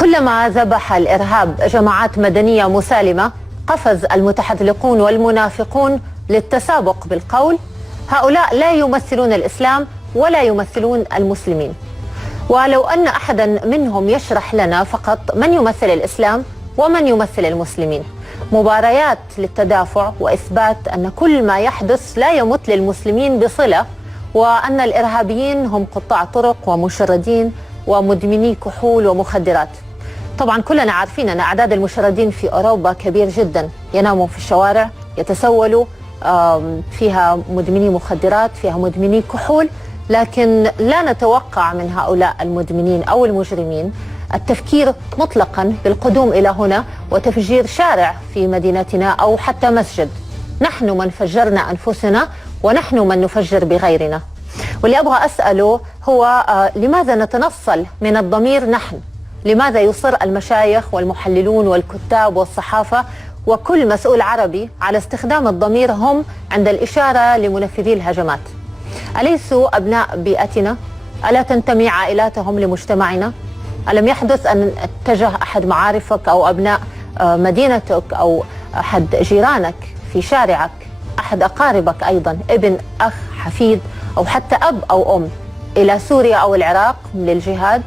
كلما ذبح الإرهاب جماعات مدنية مسالمة قفز المتحذلقون والمنافقون للتسابق بالقول: هؤلاء لا يمثلون الإسلام ولا يمثلون المسلمين. ولو أن أحدا منهم يشرح لنا فقط من يمثل الإسلام ومن يمثل المسلمين. مباريات للتدافع وإثبات أن كل ما يحدث لا يمت للمسلمين بصلة، وأن الإرهابيين هم قطاع طرق ومشردين ومدمني كحول ومخدرات. طبعا كلنا عارفين أن أعداد المشردين في أوروبا كبير جدا، يناموا في الشوارع، يتسولوا، فيها مدمني مخدرات، فيها مدمني كحول. لكن لا نتوقع من هؤلاء المدمنين أو المجرمين التفكير مطلقا بالقدوم إلى هنا وتفجير شارع في مدينتنا أو حتى مسجد. نحن من فجرنا أنفسنا ونحن من نفجر بغيرنا. واللي أبغى أسأله هو لماذا نتنصل من الضمير نحن؟ لماذا يصر المشايخ والمحللون والكتاب والصحافة وكل مسؤول عربي على استخدام الضمير هم عند الإشارة لمنفذي الهجمات؟ أليسوا أبناء بيئتنا؟ ألا تنتمي عائلاتهم لمجتمعنا؟ ألم يحدث أن اتجه أحد معارفك أو أبناء مدينتك أو أحد جيرانك في شارعك، أحد أقاربك أيضا، ابن، أخ، حفيد، أو حتى أب أو أم، إلى سوريا أو العراق للجهاد؟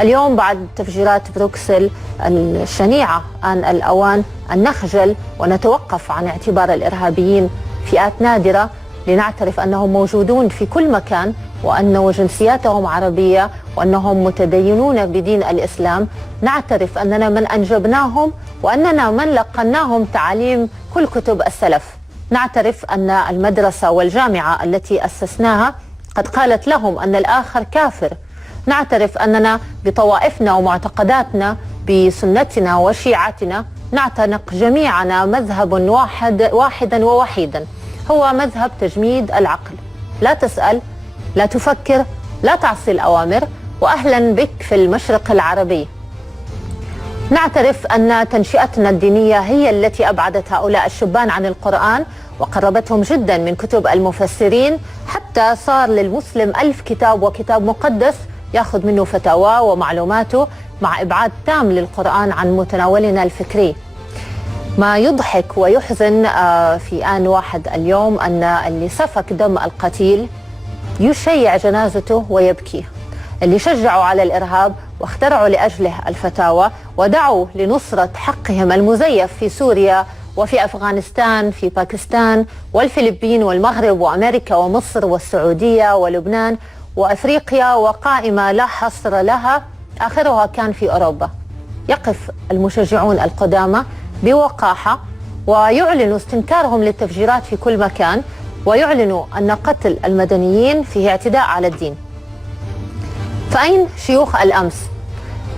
اليوم بعد تفجيرات بروكسل الشنيعة آن الأوان أن نخجل ونتوقف عن اعتبار الإرهابيين فئات نادرة، لنعترف أنهم موجودون في كل مكان، وأن جنسياتهم عربية، وأنهم متدينون بدين الإسلام. نعترف أننا من أنجبناهم، وأننا من لقناهم تعاليم كل كتب السلف. نعترف أن المدرسة والجامعة التي أسسناها قد قالت لهم أن الآخر كافر. نعترف أننا بطوائفنا ومعتقداتنا، بسنتنا وشيعتنا، نعتنق جميعنا مذهب واحدا ووحيدا، هو مذهب تجميد العقل. لا تسأل، لا تفكر، لا تعصي الأوامر، وأهلا بك في المشرق العربي. نعترف أن تنشئتنا الدينية هي التي أبعدت هؤلاء الشبان عن القرآن وقربتهم جدا من كتب المفسرين، حتى صار للمسلم 1000 كتاب وكتاب مقدس يأخذ منه فتاوى ومعلوماته، مع إبعاد تام للقرآن عن متناولنا الفكري. ما يضحك ويحزن في آن واحد اليوم أن اللي سفك دم القتيل يشيع جنازته ويبكي. اللي شجعوا على الإرهاب واخترعوا لأجله الفتاوى ودعوا لنصرة حقهم المزيف في سوريا وفي أفغانستان، في باكستان والفلبين والمغرب وأمريكا ومصر والسعودية ولبنان وأفريقيا وقائمة لا حصر لها آخرها كان في أوروبا. يقف المشجعون القدامى بوقاحة ويعلنوا استنكارهم للتفجيرات في كل مكان، ويعلنوا أن قتل المدنيين فيه اعتداء على الدين. فأين شيوخ الأمس؟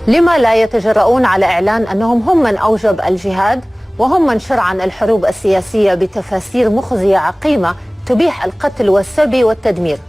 لما لا يتجرؤون على إعلان أنهم هم من أوجب الجهاد، وهم من شرعا الحروب السياسية بتفاسير مخزية عقيمة تبيح القتل والسبي والتدمير؟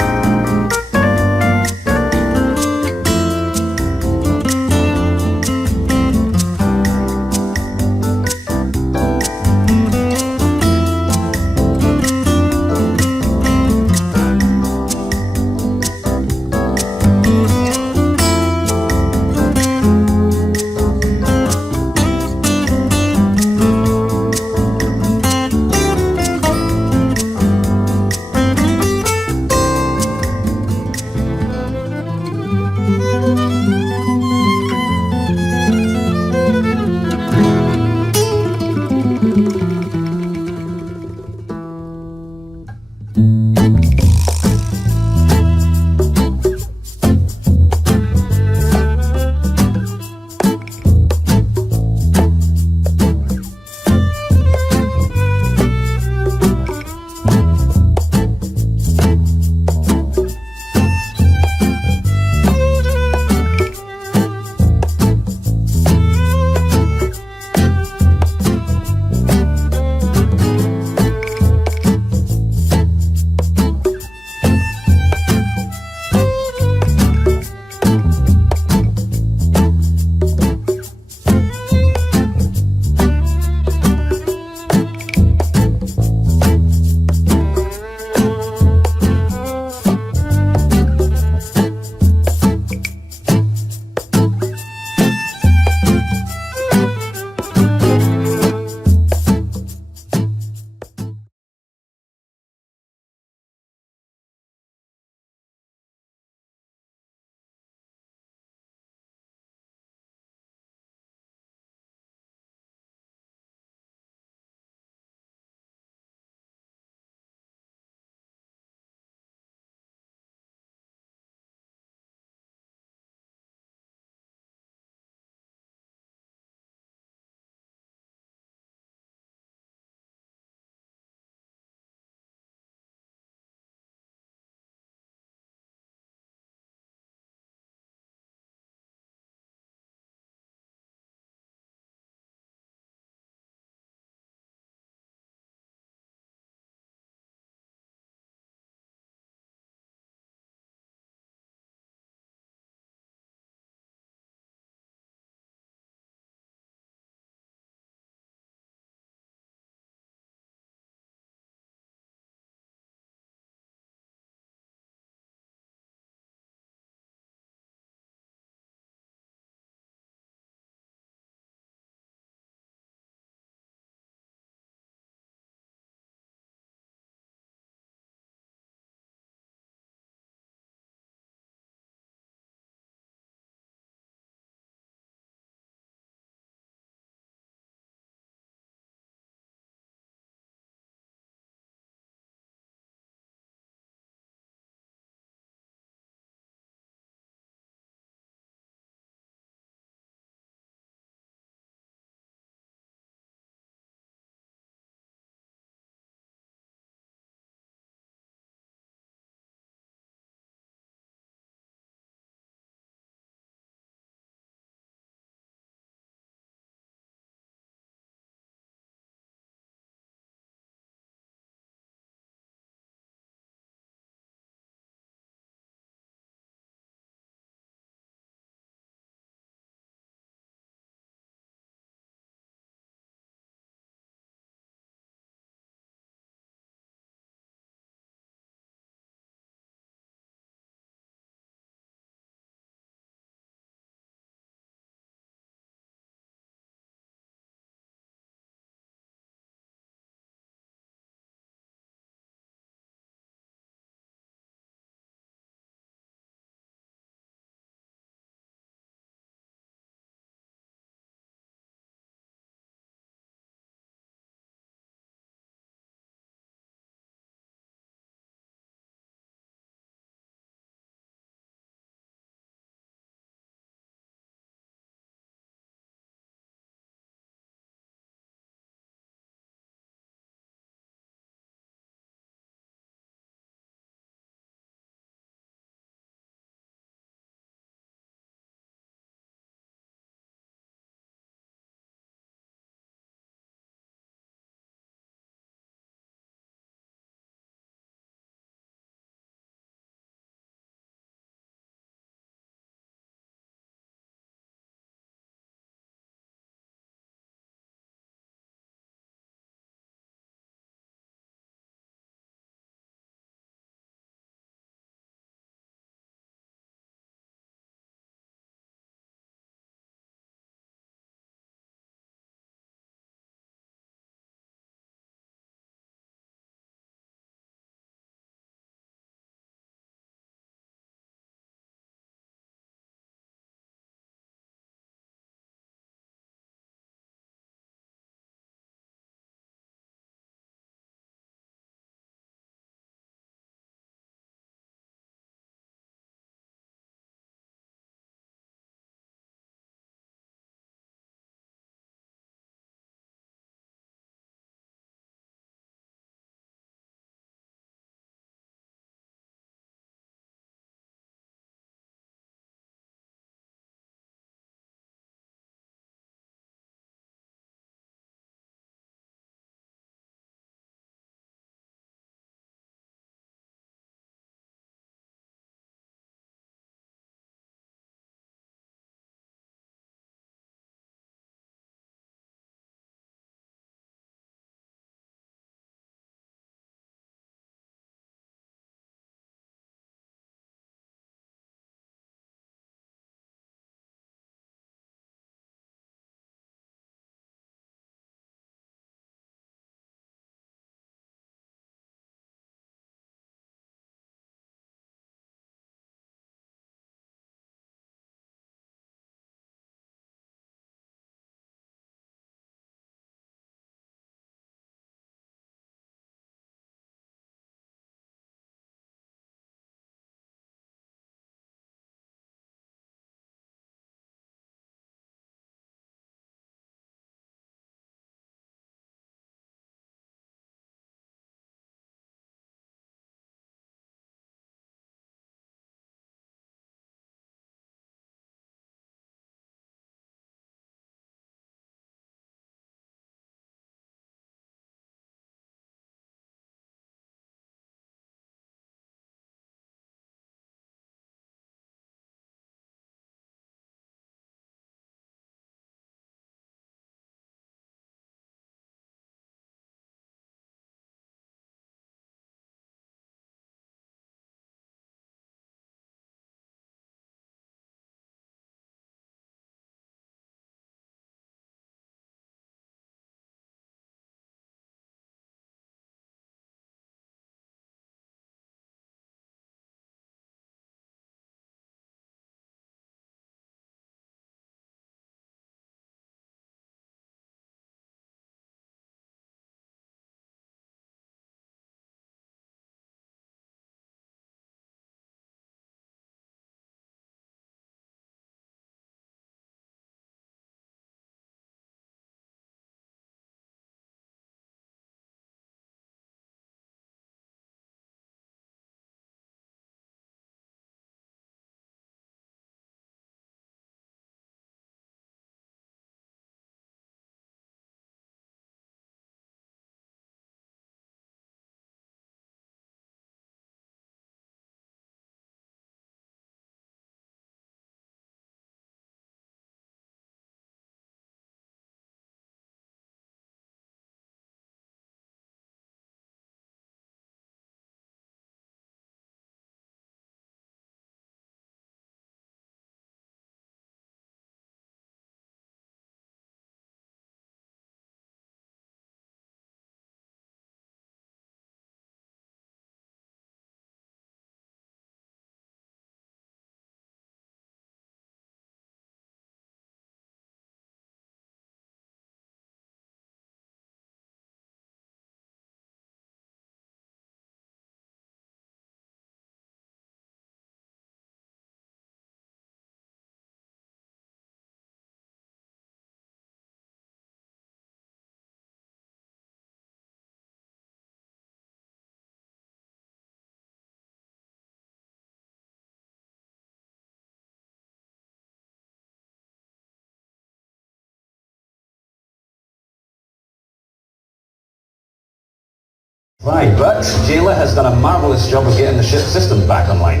Right, but Jayla has done a marvelous job of getting the ship system back online.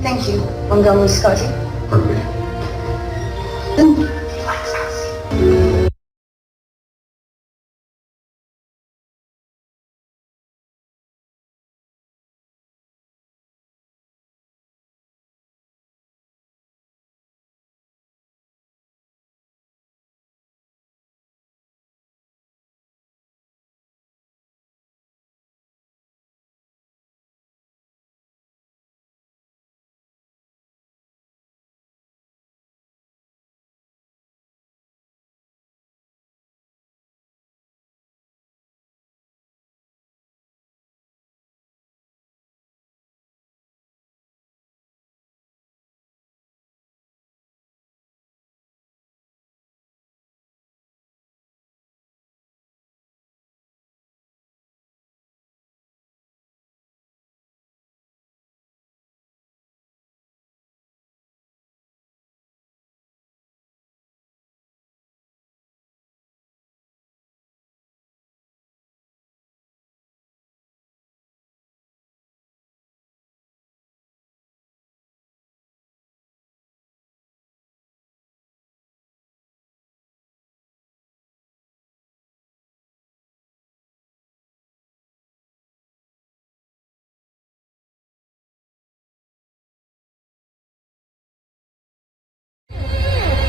Thank you. Montgomery Scotty. Perfect.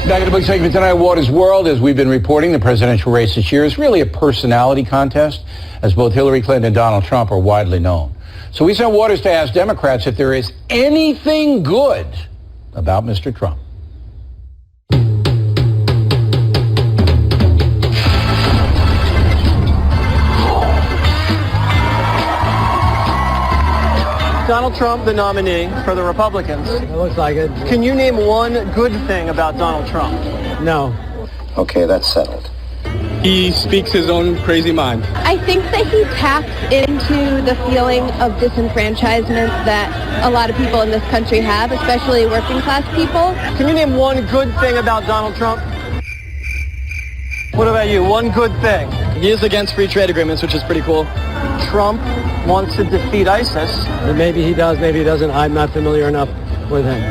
Back in the book segment tonight, Water's World. As we've been reporting, the presidential race this year is really a personality contest, as both Hillary Clinton and Donald Trump are widely known. So we sent Waters to ask Democrats if there is anything good about Mr. Trump. Donald Trump, the nominee for the Republicans. It looks like it. Can you name one good thing about Donald Trump? No. Okay, that's settled. He speaks his own crazy mind. I think that he taps into the feeling of disenfranchisement that a lot of people in this country have, especially working class people. Can you name one good thing about Donald Trump? What about you? One good thing? He is against free trade agreements, which is pretty cool. Trump wants to defeat ISIS. Maybe he does, maybe he doesn't. I'm not familiar enough with him.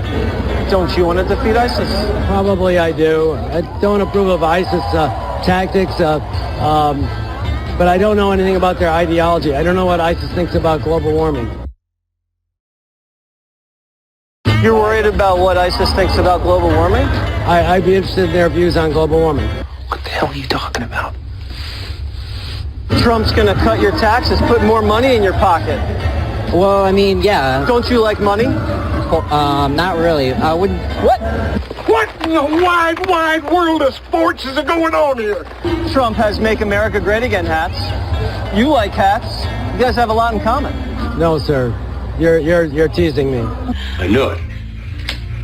Don't you want to defeat ISIS? Probably I do. I don't approve of ISIS tactics, but I don't know anything about their ideology. I don't know what ISIS thinks about global warming. You're worried about what ISIS thinks about global warming? I'd be interested in their views on global warming. What the hell are you talking about? Trump's going to cut your taxes, put more money in your pocket. Well, I mean, yeah. Don't you like money? Not really. I wouldn't. What in the wide world of sports is going on here? Trump has Make America Great Again hats. You like hats. You guys have a lot in common. No, sir. You're teasing me. I knew it.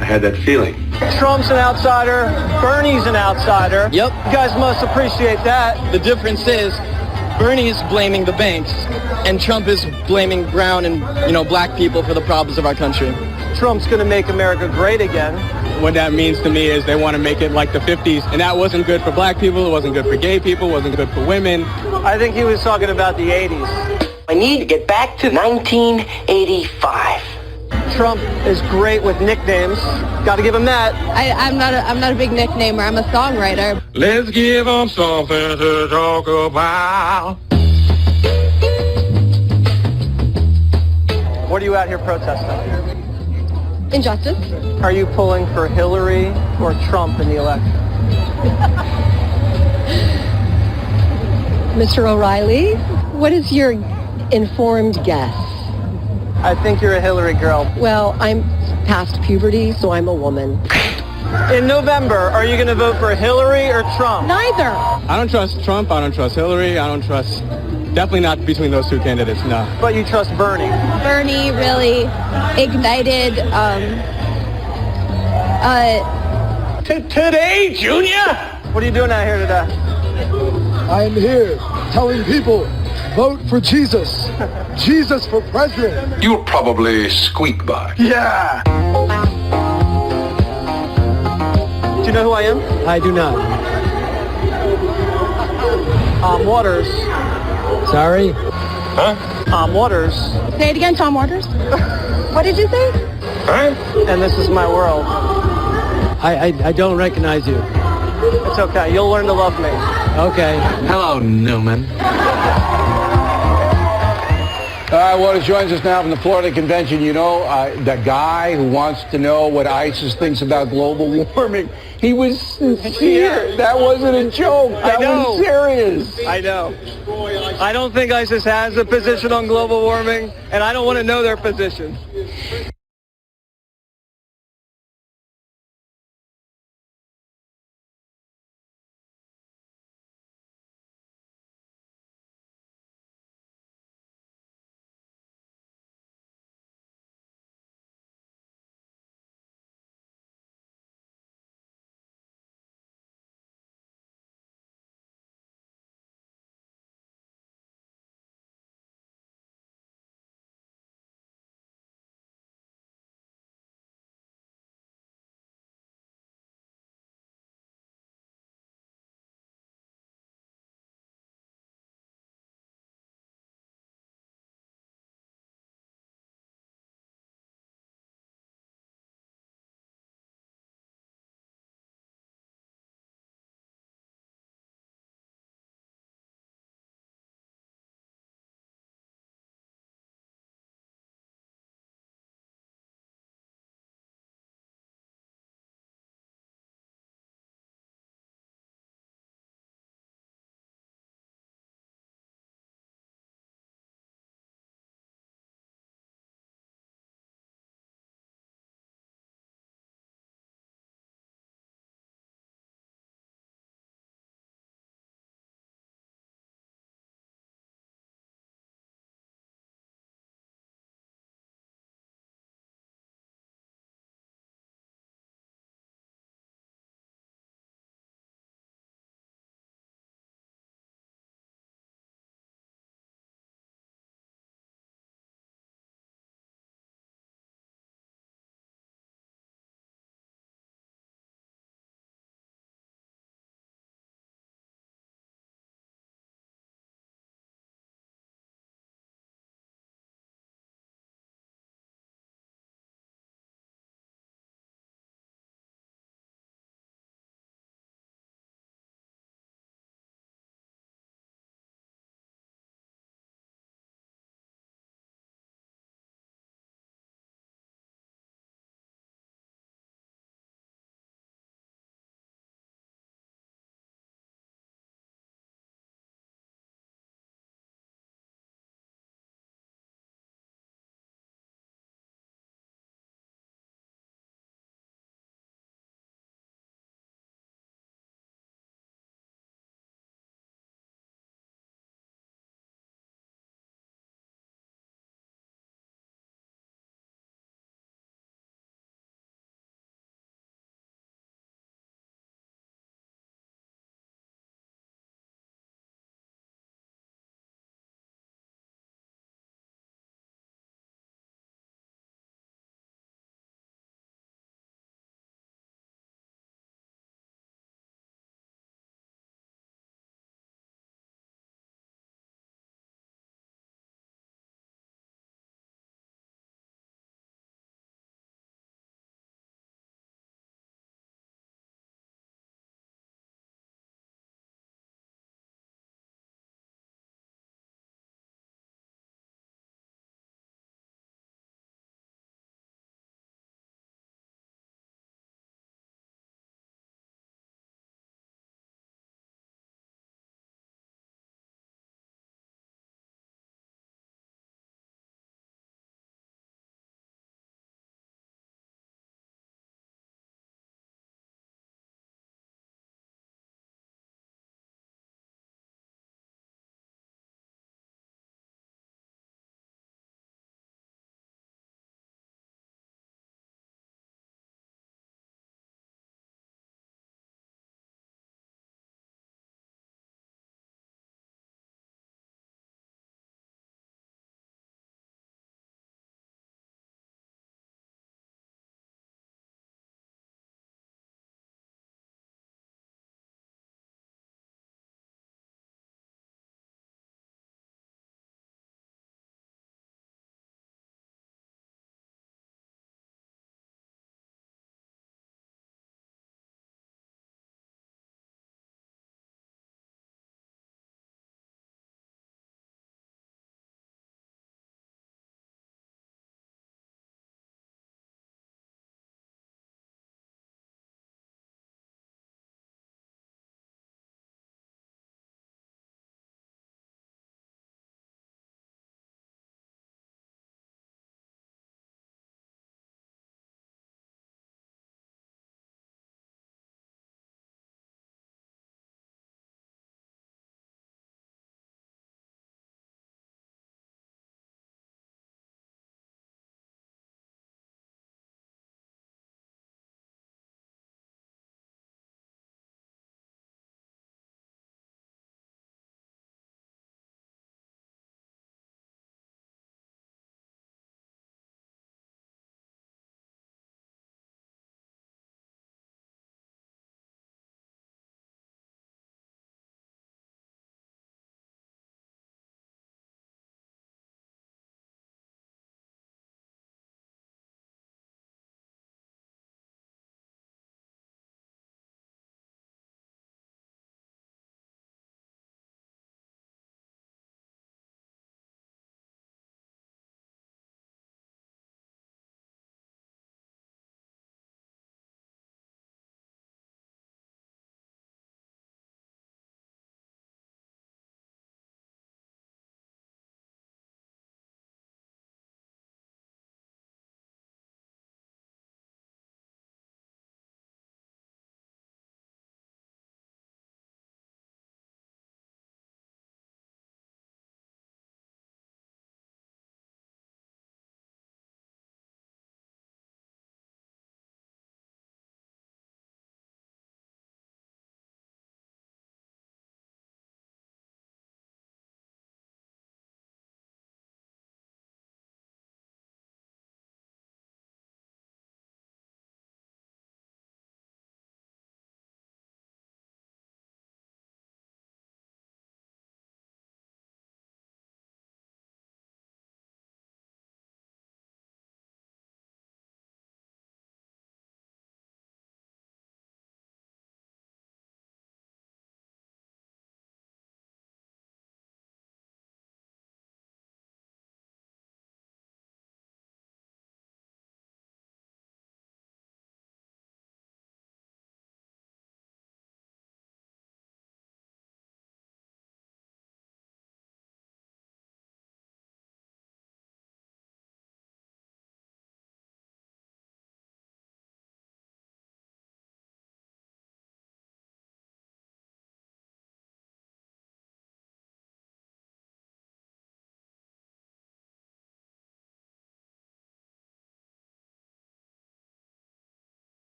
I had that feeling. Trump's an outsider. Bernie's an outsider. Yep. You guys must appreciate that. The difference is Bernie's blaming the banks, and Trump is blaming brown and, black people for the problems of our country. Trump's going to make America great again. What that means to me is they want to make it like the 50s, and that wasn't good for black people, it wasn't good for gay people, it wasn't good for women. I think he was talking about the 80s. I need to get back to 1985. Trump is great with nicknames. Got to give him that. I'm not a big nicknamer. I'm a songwriter. Let's give them something to talk about. What are you out here protesting? Injustice. Are you pulling for Hillary or Trump in the election? Mr. O'Reilly, what is your informed guess? I think you're a Hillary girl. Well, I'm past puberty, so I'm a woman. In November, are you going to vote for Hillary or Trump? Neither. I don't trust Trump, I don't trust Hillary, I don't trust... Definitely not between those two candidates, no. But you trust Bernie? Bernie really ignited Today, Junior? What are you doing out here today? I am here telling people, vote for Jesus. Jesus for president. You'll probably squeak by. Yeah! Do you know who I am? I do not. Waters. Sorry? Huh? Tom Waters. Say it again, Tom Waters. What did you say? Huh? And this is my world. I don't recognize you. It's okay. You'll learn to love me. Okay. Hello, Newman. All right, Waters joins us now from the Florida Convention. You know, the guy who wants to know what ISIS thinks about global warming, he was sincere. That wasn't a joke. That was serious. I know. I don't think ISIS has a position on global warming, and I don't want to know their position.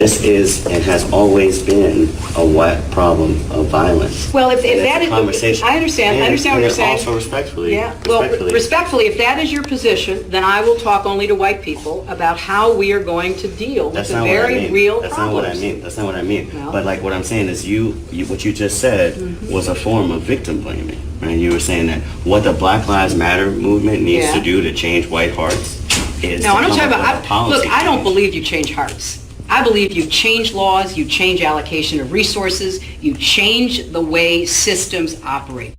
This is and has always been a white problem of violence. Well, if And that it's a is, conversation. I understand And what you're saying. Also respectfully. Yeah, well, respectfully, if that is your position, then I will talk only to white people about how we are going to deal with the very real problems. That's not what I mean. That's not what I mean. Well, but like what I'm saying is what you just said was a form of victim blaming. Right? You were saying that what the Black Lives Matter movement needs to do to change white hearts is no, to I'm not come talking up with a about, policy look, I don't change. believe you change hearts. I believe you change laws, you change allocation of resources, you change the way systems operate.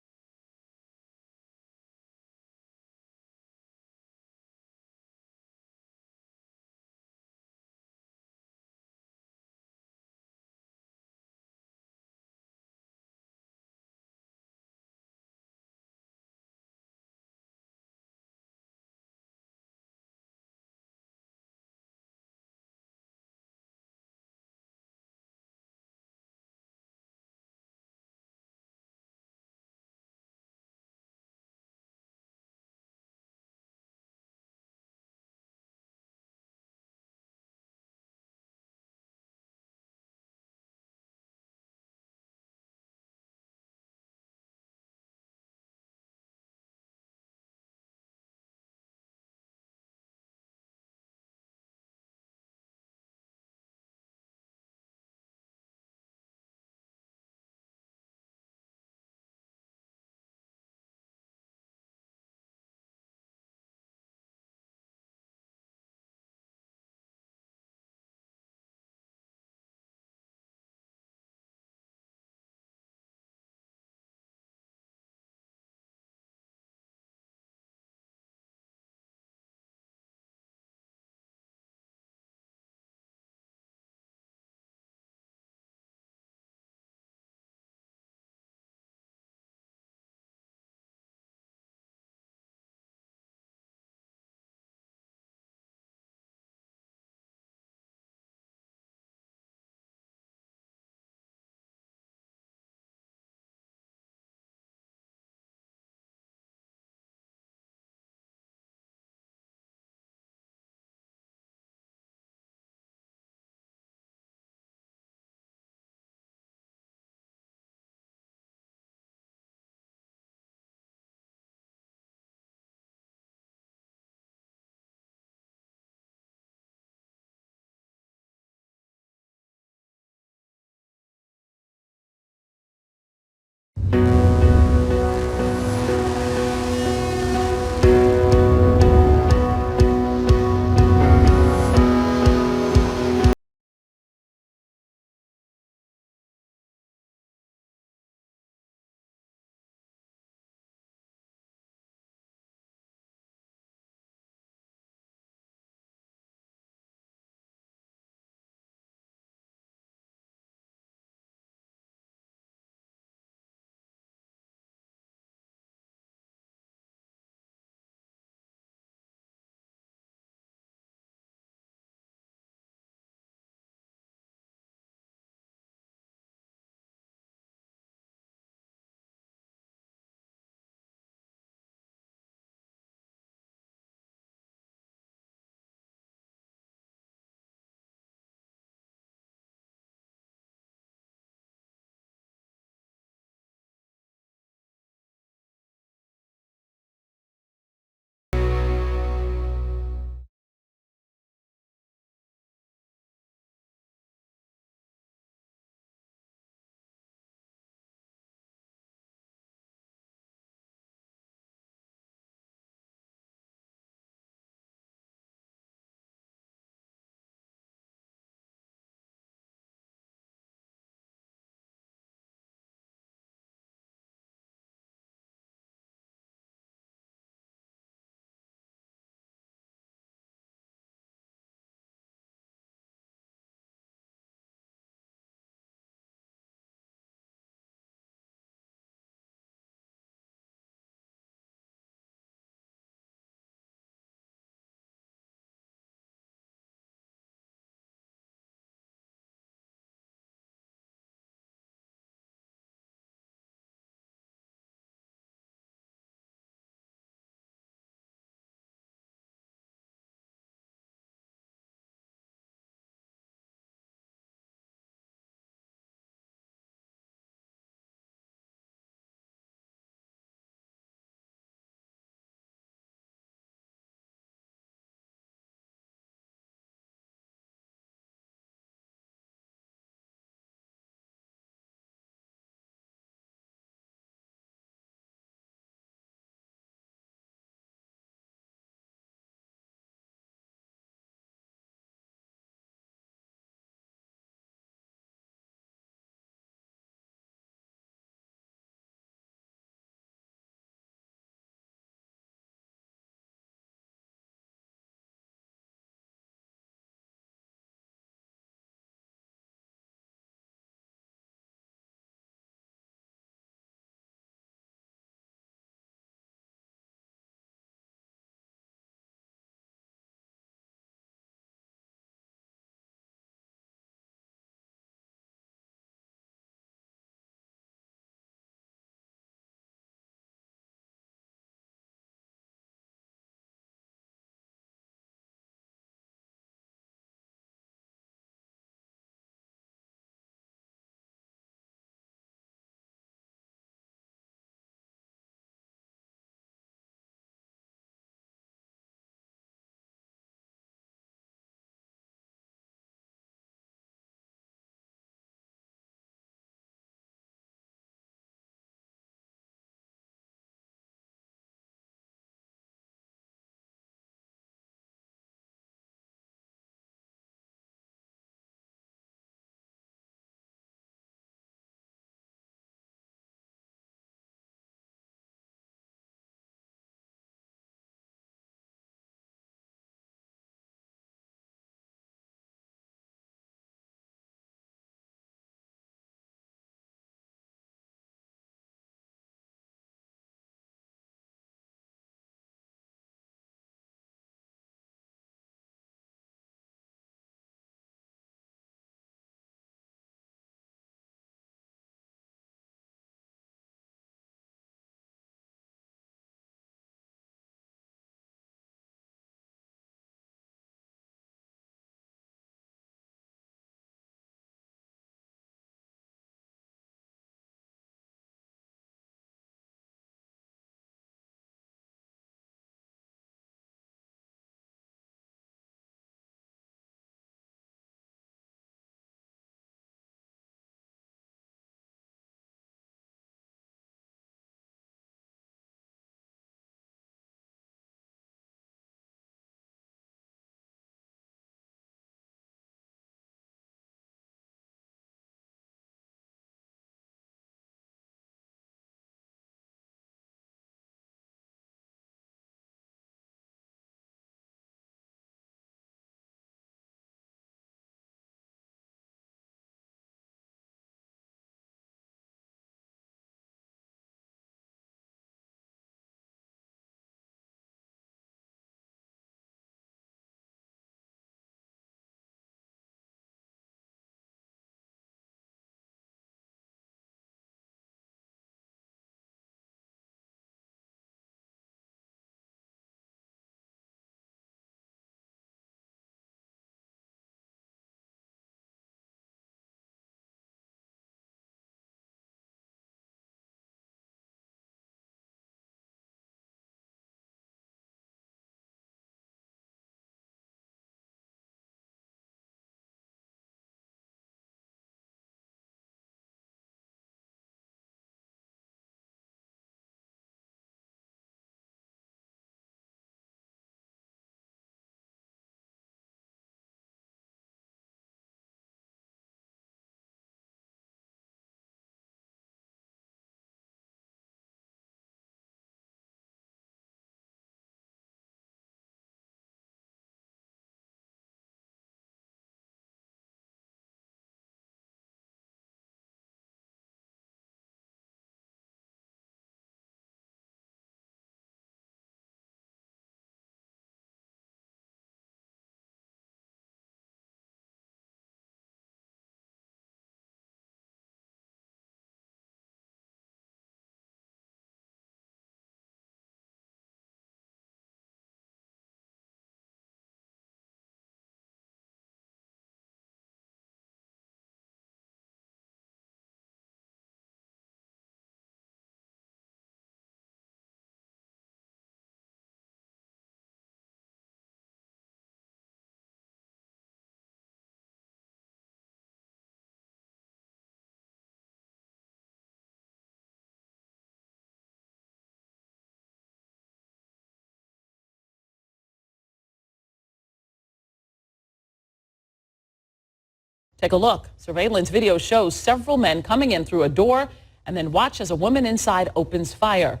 Take a look. Surveillance video shows several men coming in through a door, and then watch as a woman inside opens fire.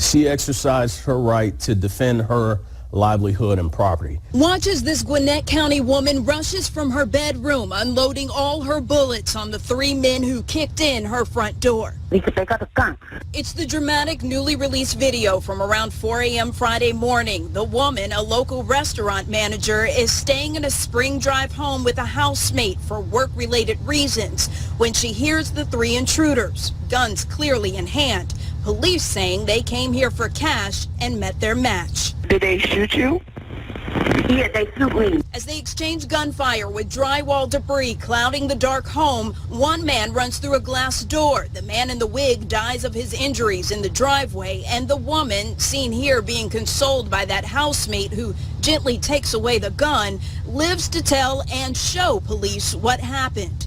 She exercised her right to defend her livelihood and property. Watch as this Gwinnett County woman rushes from her bedroom, unloading all her bullets on the 3 men who kicked in her front door. It's the dramatic, newly released video from around 4 a.m. Friday morning. The woman, a local restaurant manager, is staying in a Spring Drive home with a housemate for work-related reasons when she hears the 3 intruders, guns clearly in hand. Police saying they came here for cash and met their match. Did they shoot you? Yeah, they shoot me. As they exchange gunfire with drywall debris clouding the dark home, one man runs through a glass door. The man in the wig dies of his injuries in the driveway, and the woman, seen here being consoled by that housemate who gently takes away the gun, lives to tell and show police what happened.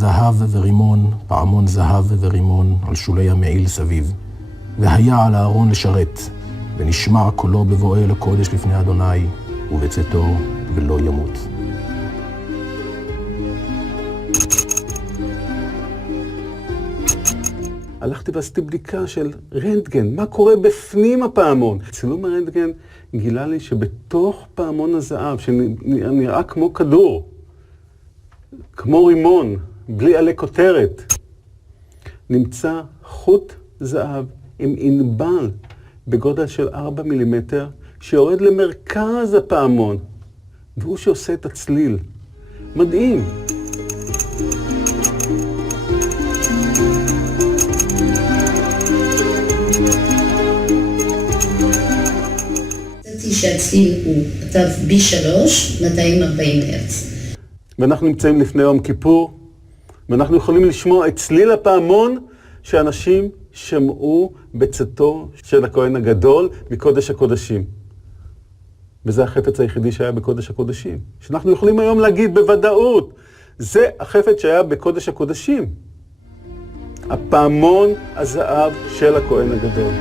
זהב ורימון, פעמון זהב ורימון על שולי המעיל סביב. והיה על הארון לשרת, ונשמע קולו בבואו אל הקודש לפני אדוני, ובצאתו ולא ימות. הלכתי ועשיתי בדיקה של רנטגן, מה קורה בפנים הפעמון. צילום הרנטגן גילה לי שבתוך פעמון הזהב, שנראה כמו כדור, כמו רימון, בלי עלי כותרת, נמצא חוט זהב עם ענבל בגודל של 4 מילימטר, שיורד למרכז הפעמון, והוא שעושה את הצליל. מדהים. שהצליל הוא כתב B3, 240 הרץ. ואנחנו נמצאים לפני יום כיפור, ואנחנו יכולים לשמוע את צליל הפעמון שאנשים שמעו בצאתו של הכהן הגדול מקודש הקודשים. וזה החפץ היחידי שהיה בקודש הקודשים. שאנחנו יכולים היום להגיד בוודאות, זה החפץ שהיה בקודש הקודשים. הפעמון הזהב של הכהן הגדול.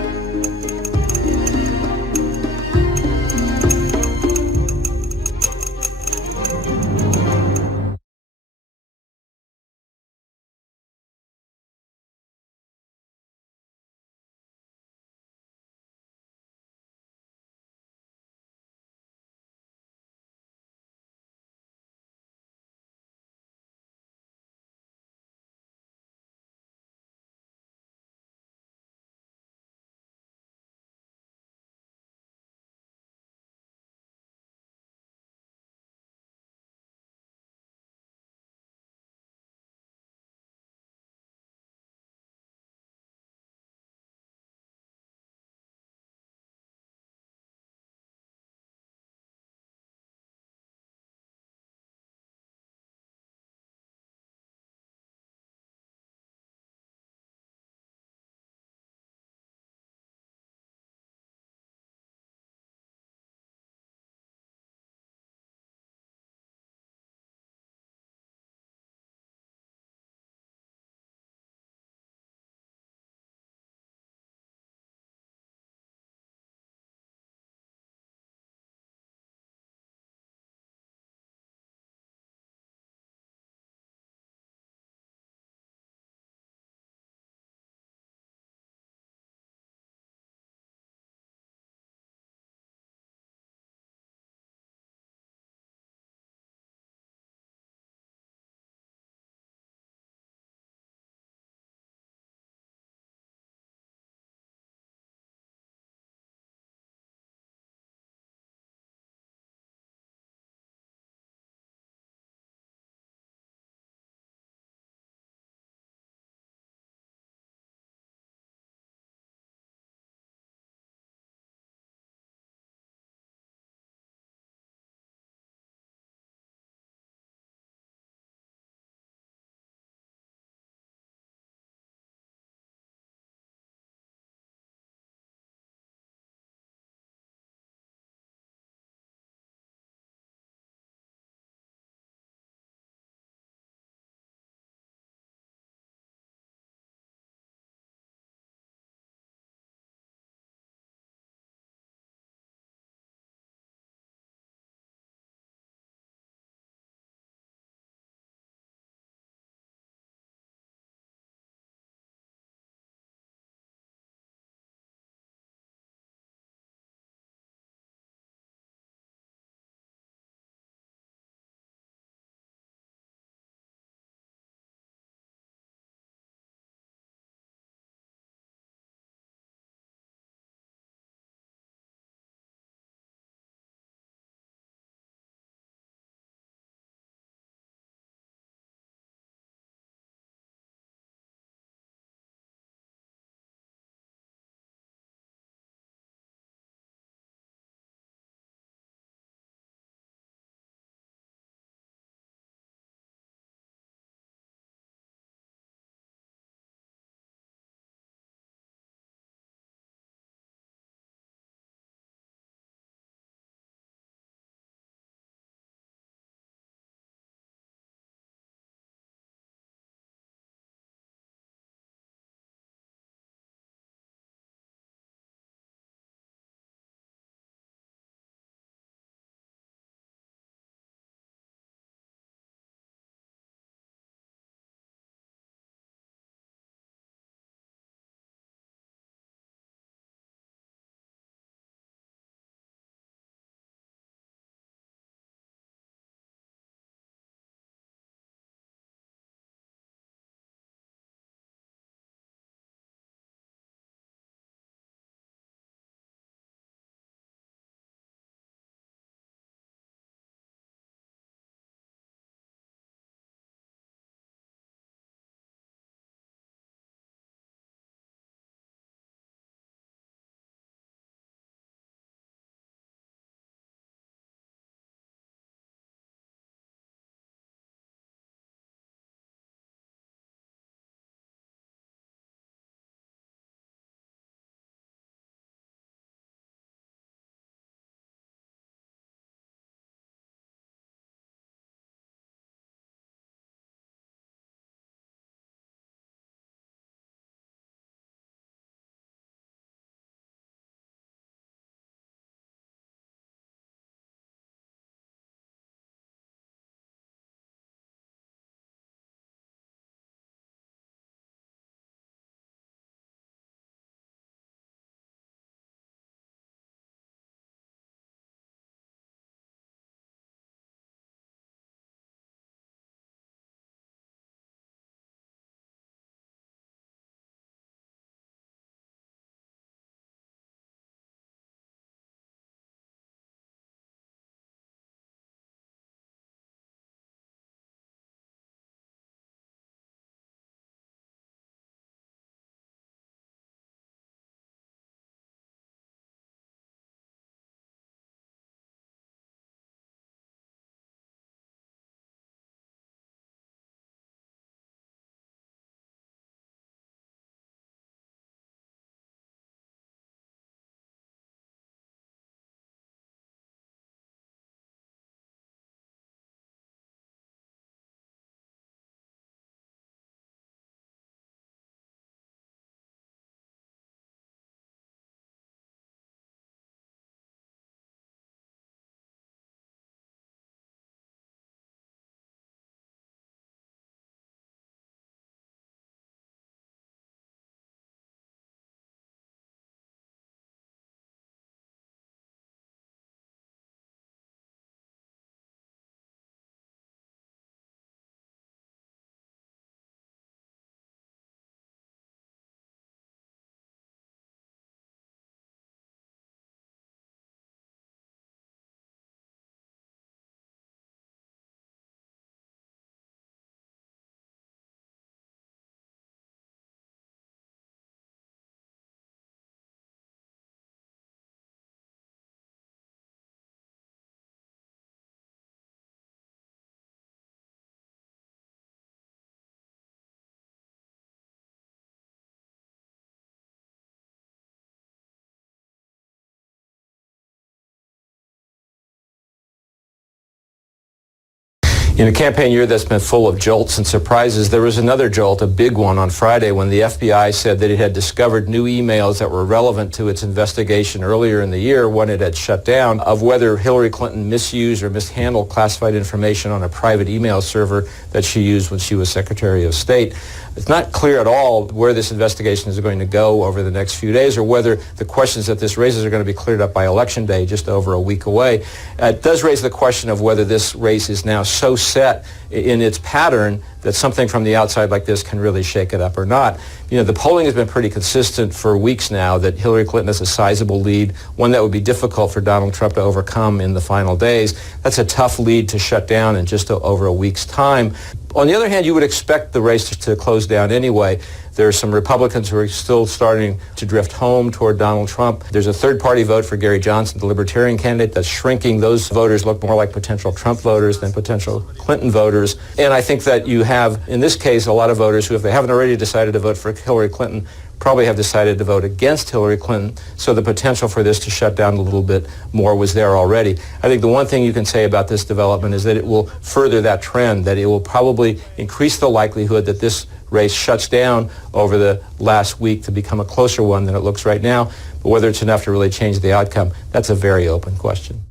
In a campaign year that's been full of jolts and surprises, there was another jolt, a big one, on Friday when the FBI said that it had discovered new emails that were relevant to its investigation earlier in the year when it had shut down of whether Hillary Clinton misused or mishandled classified information on a private email server that she used when she was Secretary of State. It's not clear at all where this investigation is going to go over the next few days or whether the questions that this raises are going to be cleared up by Election Day, just over a week away. It does raise the question of whether this race is now so set in its pattern that something from the outside like this can really shake it up or not. You know, the polling has been pretty consistent for weeks now that Hillary Clinton has a sizable lead, one that would be difficult for Donald Trump to overcome in the final days. That's a tough lead to shut down in just over a week's time. On the other hand, you would expect the race to close down anyway. There are some Republicans who are still starting to drift home toward Donald Trump. There's a third-party vote for Gary Johnson, the Libertarian candidate, that's shrinking. Those voters look more like potential Trump voters than potential Clinton voters. And I think that you have, in this case, a lot of voters who, if they haven't already decided to vote for Hillary Clinton, probably have decided to vote against Hillary Clinton, so the potential for this to shut down a little bit more was there already. I think the one thing you can say about this development is that it will further that trend, that it will probably increase the likelihood that this race shuts down over the last week to become a closer one than it looks right now. But whether it's enough to really change the outcome, that's a very open question.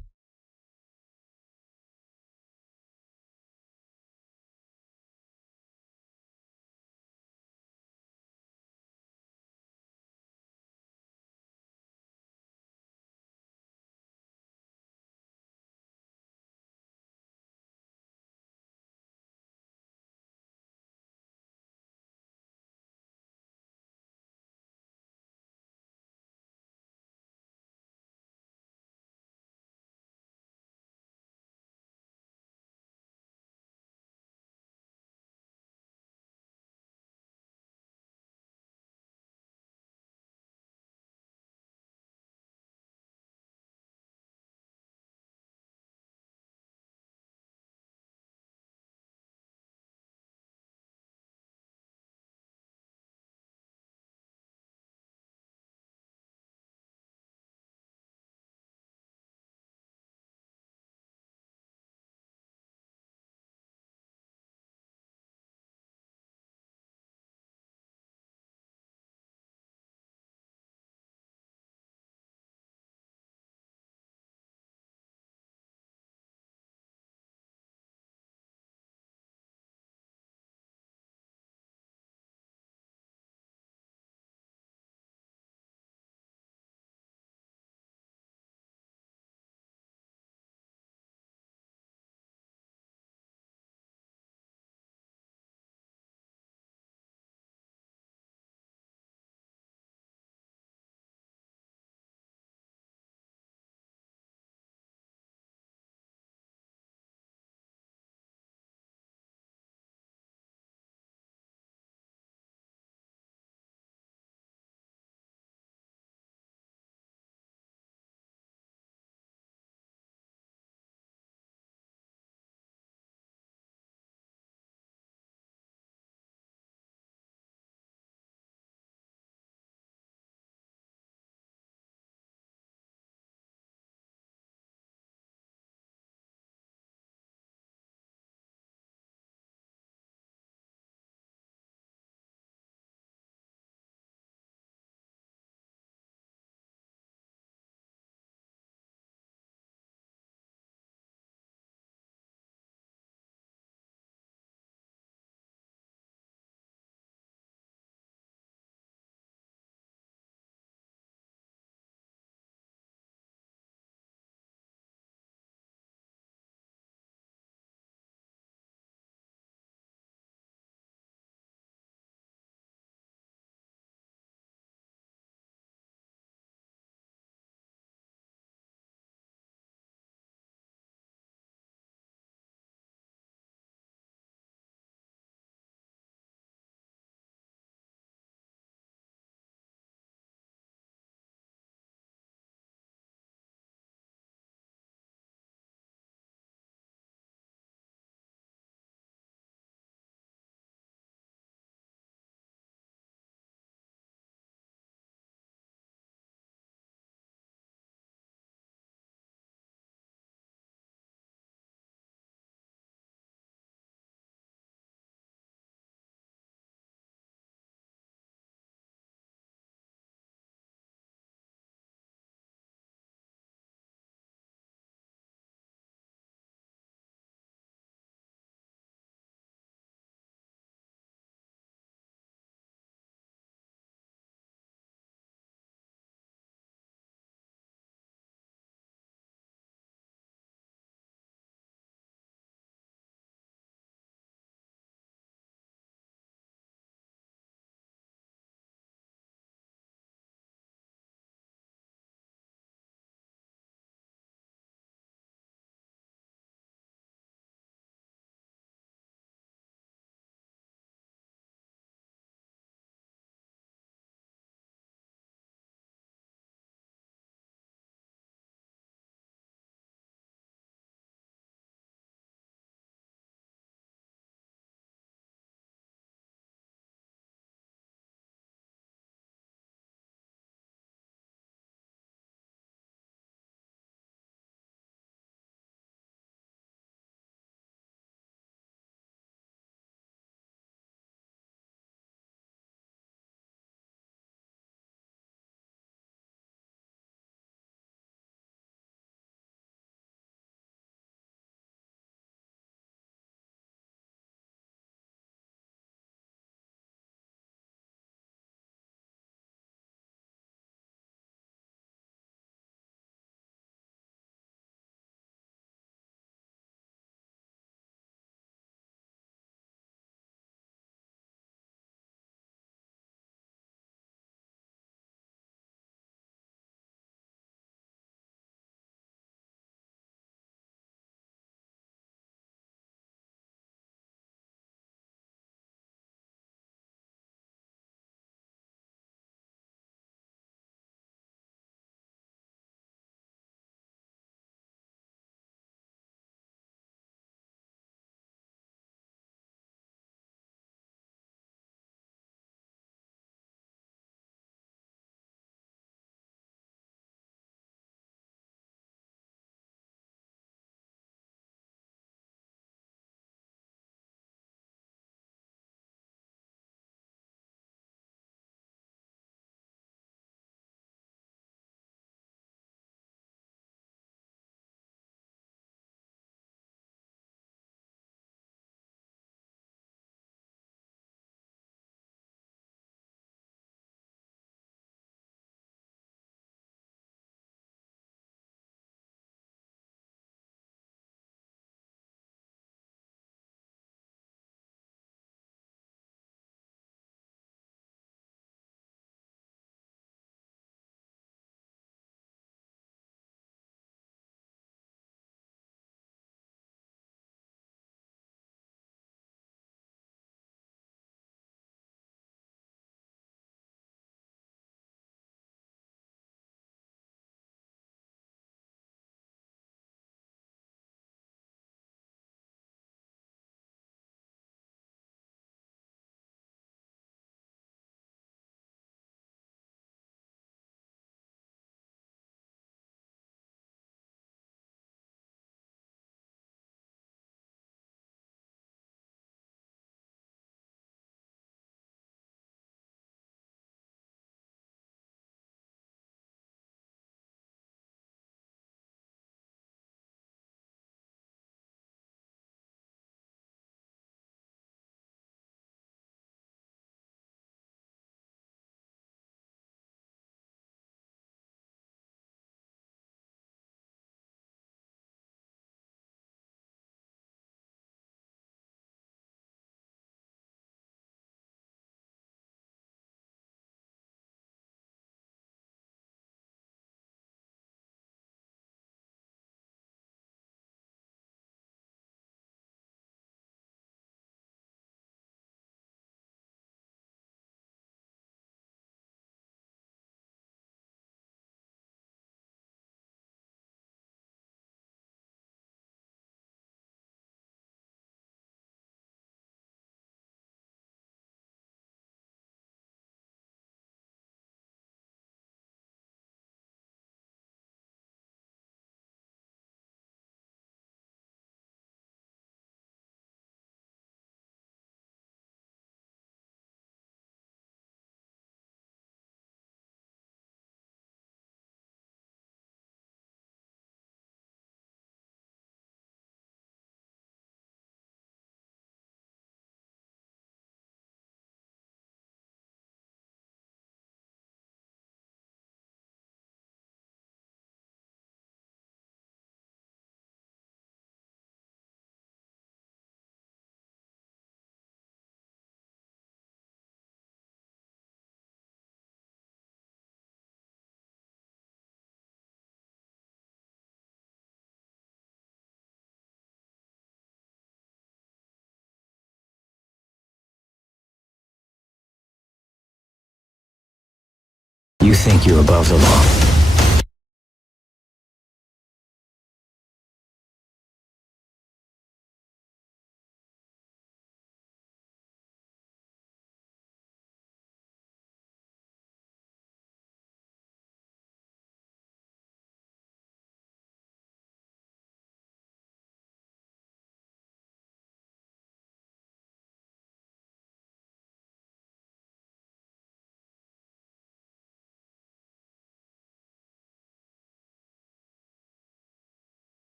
think you're above the law.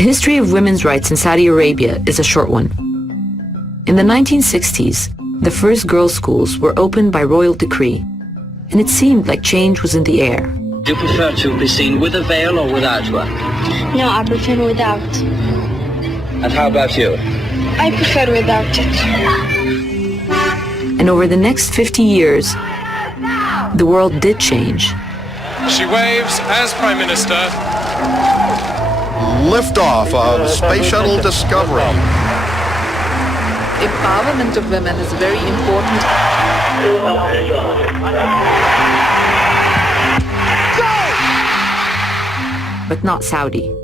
The history of women's rights in Saudi Arabia is a short one. In the 1960s, the first girls' schools were opened by royal decree, and it seemed like change was in the air. Do you prefer to be seen with a veil or without one? No, I prefer without. And how about you? I prefer without it. And over the next 50 years, the world did change. She waves as Prime Minister. Liftoff of Space Shuttle Discovery. Empowerment of women is very important. But not Saudi.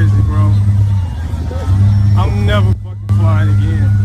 crazy, bro. I'm never fucking flying again.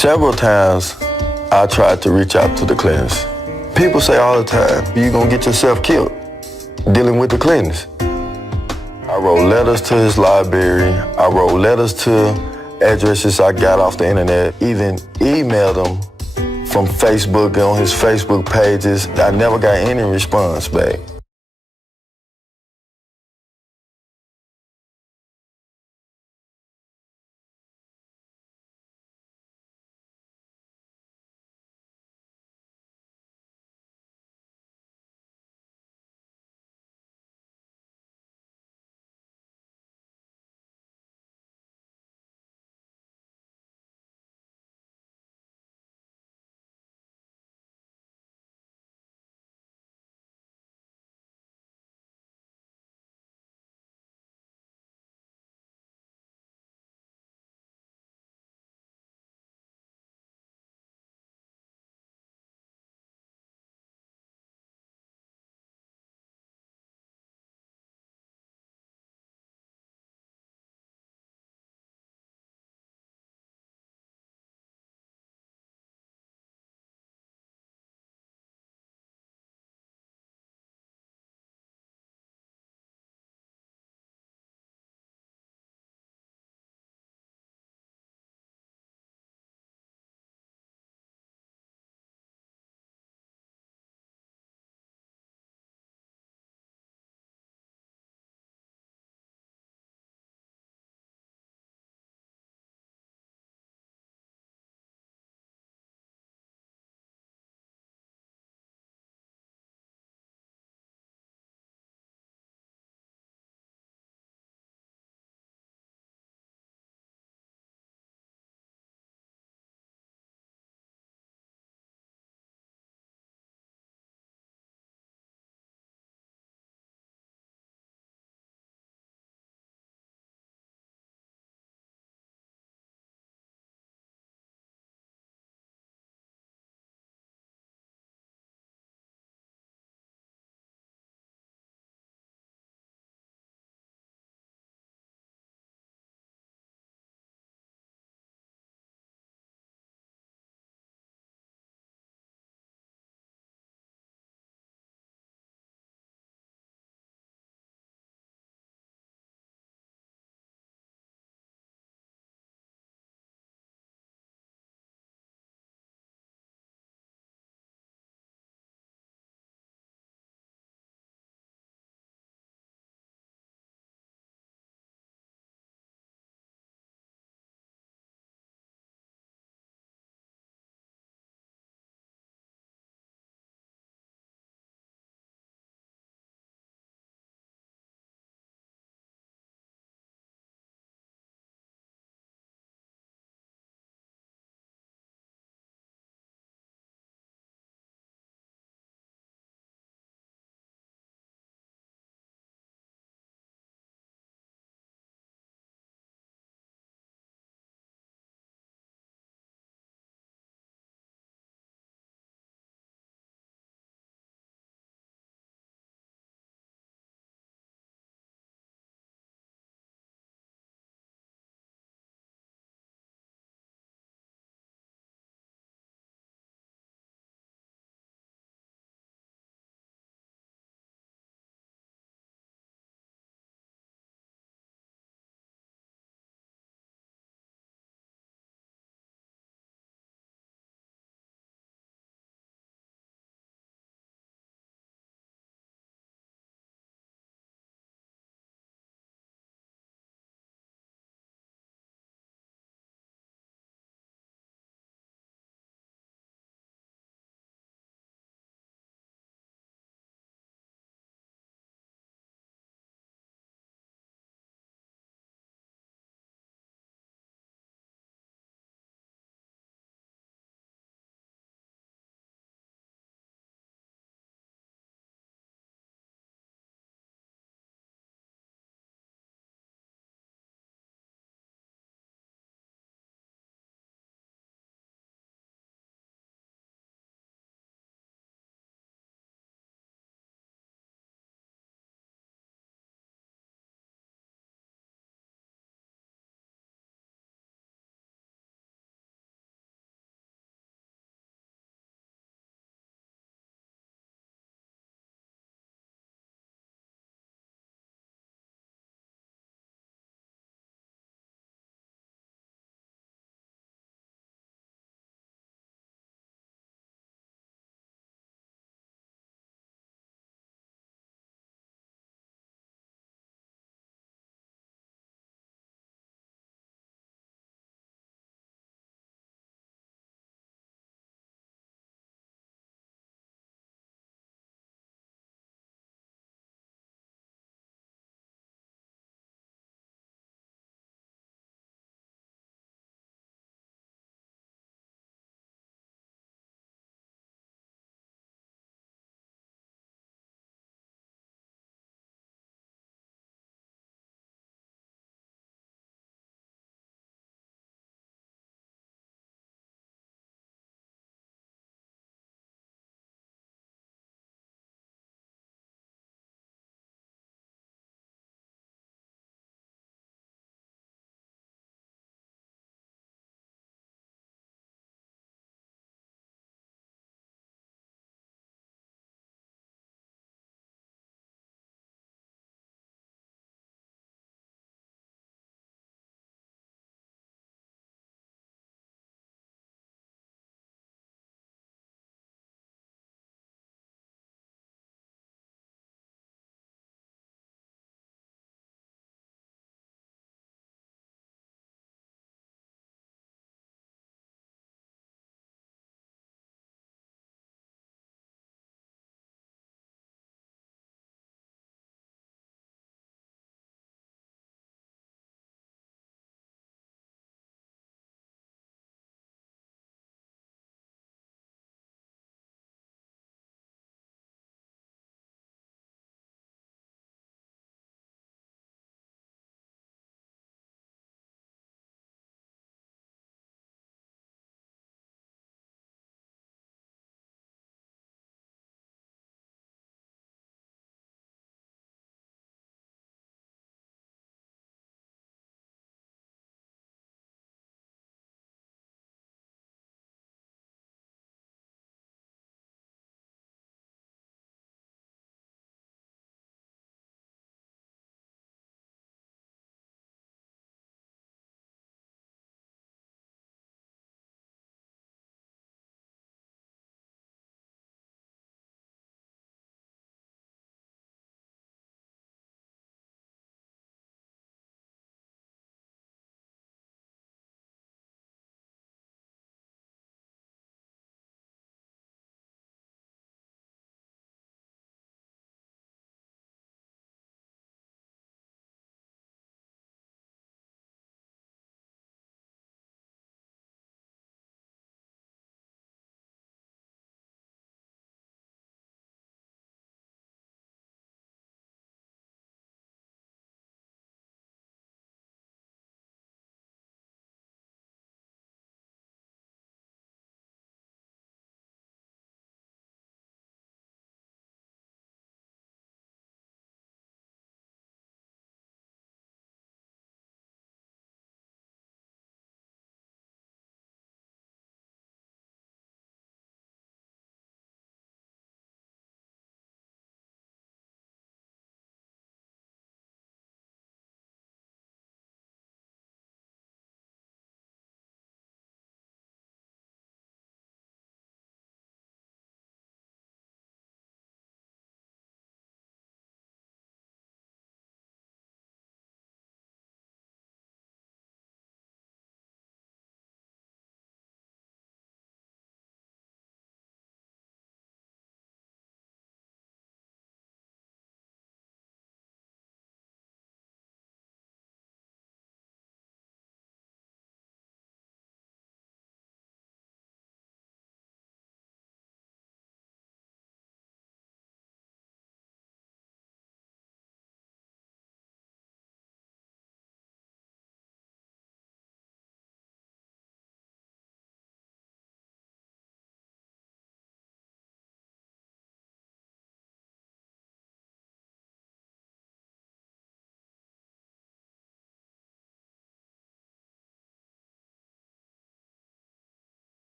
Several times I tried to reach out to the Clintons. People say all the time, you're gonna get yourself killed dealing with the Clintons. I wrote letters to his library. I wrote letters to addresses I got off the internet, even emailed him from Facebook on his Facebook pages. I never got any response back.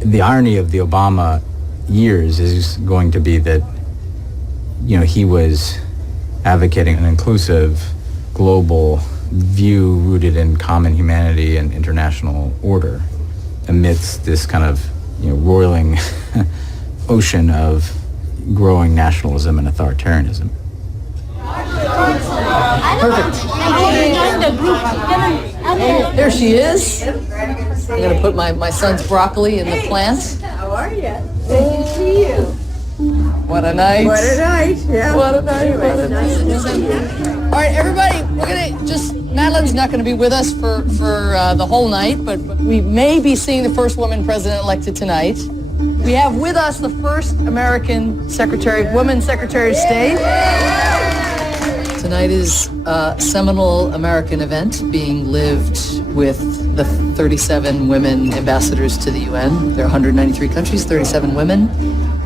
The irony of the Obama years is going to be that, he was advocating an inclusive global view rooted in common humanity and international order amidst this kind of, roiling ocean of growing nationalism and authoritarianism. Perfect. There she is. I'm going to put my son's broccoli in the plant. How are you? Good to see you. What a night. What a night, yeah. What a night. What a night. All right, everybody, we're going to Madeline's not going to be with us for the whole night, but we may be seeing the first woman president elected tonight. We have with us the first American woman Secretary of State. Tonight is a seminal American event being lived with the 37 women ambassadors to the UN. There are 193 countries, 37 women.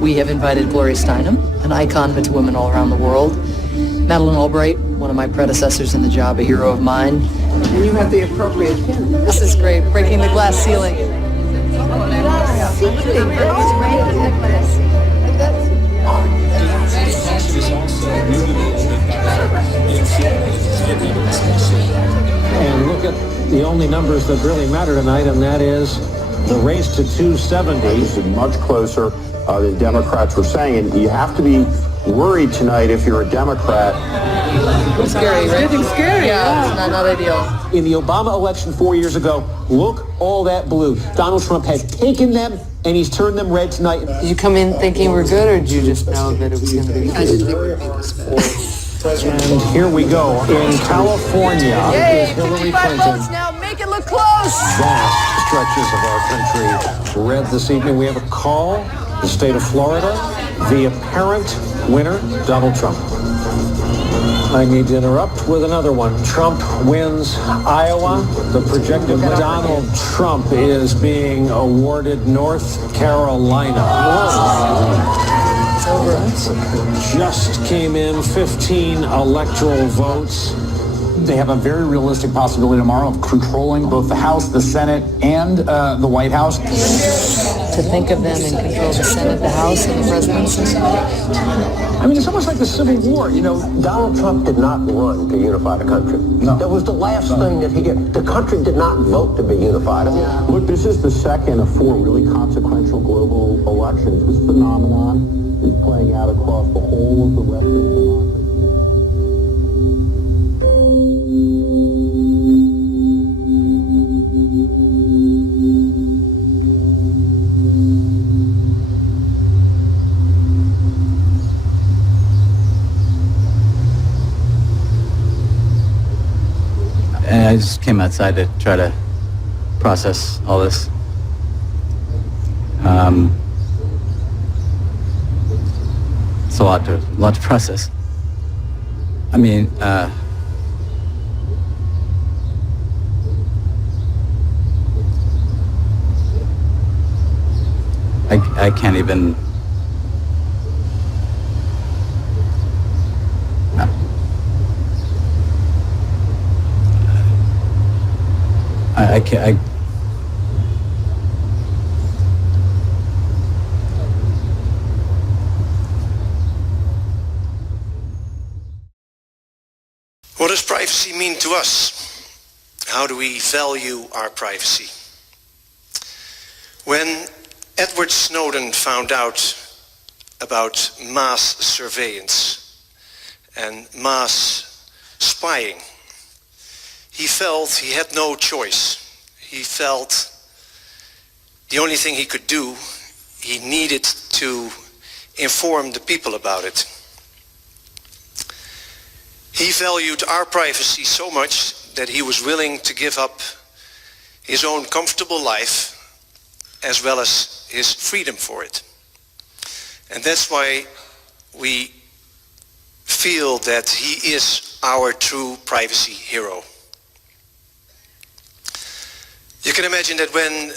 We have invited Gloria Steinem, an icon to women all around the world. Madeleine Albright, one of my predecessors in the job, a hero of mine. And you have the appropriate pin. This is great, breaking the glass ceiling. And look at the only numbers that really matter tonight, and that is the race to 270. This is much closer than Democrats were saying, and you have to be worried tonight if you're a Democrat. It's scary, right? It's getting scary. Yeah, it's not ideal. In the Obama election 4 years ago, look, all that blue. Donald Trump has taken them, and he's turned them red tonight. Did you come in thinking we're good, or did you just know that it was going to be? I didn't think we'd be this bad. And here we go. In California, Yay, is Hillary 55 Clinton. votes now. Make it look close. Vast stretches of our country red this evening. We have a call. The state of Florida, the apparent winner, Donald Trump. I need to interrupt with another one. Trump wins Iowa. The projected Donald Trump is being awarded North Carolina. It's over. Just came in 15 electoral votes. They have a very realistic possibility tomorrow of controlling both the House, the Senate, and the White House. To think of them in control of the Senate, the House, and the presidency. I mean, it's almost like the Civil War, Donald Trump did not run to unify the country. No. That was the last thing that he did. The country did not vote to be unified. Yeah. Look, this is the second of 4 really consequential global elections. This phenomenon is playing out across the whole of the Western democracy. And I just came outside to try to process all this. It's a lot to process. I mean, I can't even. I can't. What does privacy mean to us? How do we value our privacy? When Edward Snowden found out about mass surveillance and mass spying, he felt he had no choice. He felt the only thing he could do, he needed to inform the people about it. He valued our privacy so much that he was willing to give up his own comfortable life as well as his freedom for it. And that's why we feel that he is our true privacy hero. You can imagine that when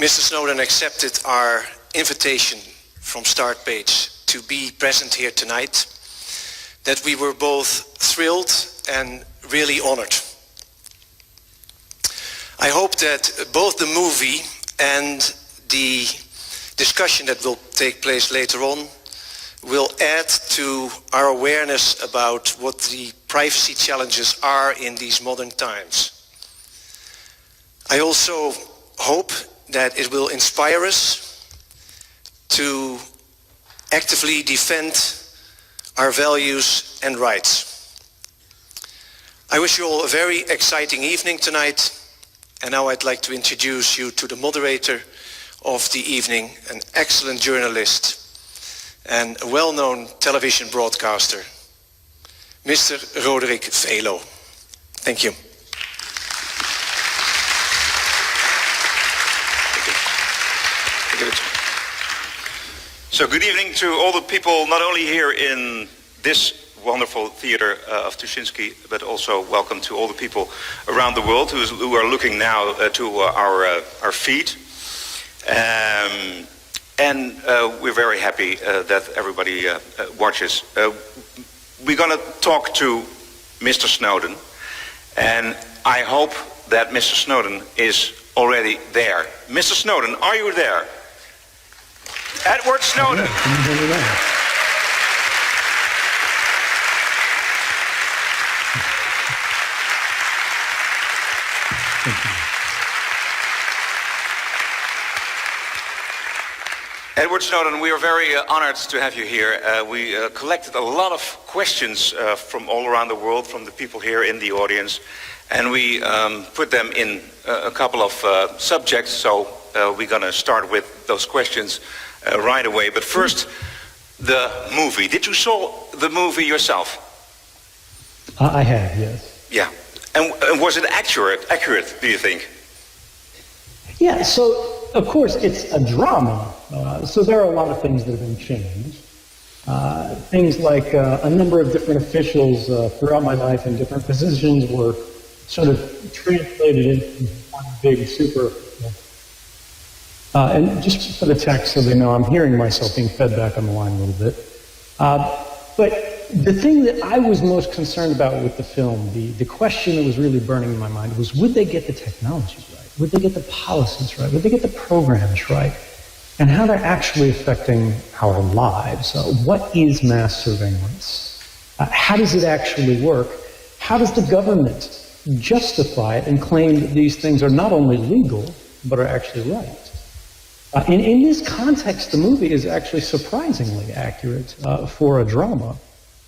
Mr. Snowden accepted our invitation from Startpage to be present here tonight, that we were both thrilled and really honored. I hope that both the movie and the discussion that will take place later on will add to our awareness about what the privacy challenges are in these modern times. I also hope that it will inspire us to actively defend our values and rights. I wish you all a very exciting evening tonight, and now I'd like to introduce you to the moderator of the evening, an excellent journalist and a well-known television broadcaster, Mr. Roderick Velo. Thank you. So good evening to all the people, not only here in this wonderful theater of Tuschinski, but also welcome to all the people around the world who are looking now to our feed. And we're very happy that everybody watches. We're going to talk to Mr. Snowden, and I hope that Mr. Snowden is already there. Mr. Snowden, are you there? Edward Snowden. Edward Snowden, we are very honored to have you here. We collected a lot of questions from all around the world, from the people here in the audience, and we put them in a couple of subjects, so we're going to start with those questions right away. But first, the movie. Did you saw the movie yourself? I have, yes. Yeah. And was it accurate, do you think? Yeah, so of course it's a drama, so there are a lot of things that have been changed. Things like a number of different officials throughout my life in different positions were sort of translated into one big super. And just for the text so they know, I'm hearing myself being fed back on the line a little bit. But the thing that I was most concerned about with the film, the question that was really burning in my mind was, would they get the technologies right? Would they get the policies right? Would they get the programs right? And how they're actually affecting our lives. What is mass surveillance? How does it actually work? How does the government justify it and claim that these things are not only legal, but are actually right? In this context, the movie is actually surprisingly accurate for a drama.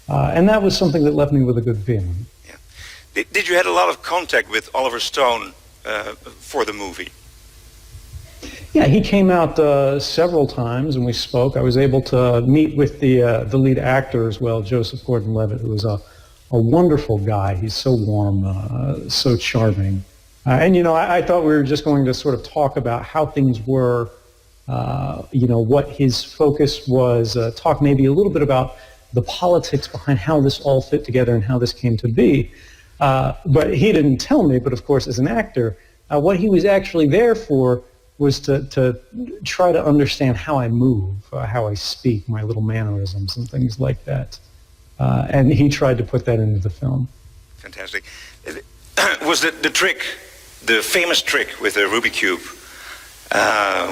And that was something that left me with a good feeling. Yeah. Did you had a lot of contact with Oliver Stone for the movie? Yeah, he came out several times and we spoke. I was able to meet with the lead actor as well, Joseph Gordon-Levitt, who was a wonderful guy. He's so warm, so charming. And, you know, I thought we were just going to sort of talk about how things were, you know, what his focus was, talk maybe a little bit about the politics behind how this all fit together and how this came to be. But he didn't tell me, but of course, as an actor, what he was actually there for was to try to understand how I move, how I speak, my little mannerisms and things like that. And he tried to put that into the film. Fantastic. Was the trick, the famous trick with the Rubik's Cube,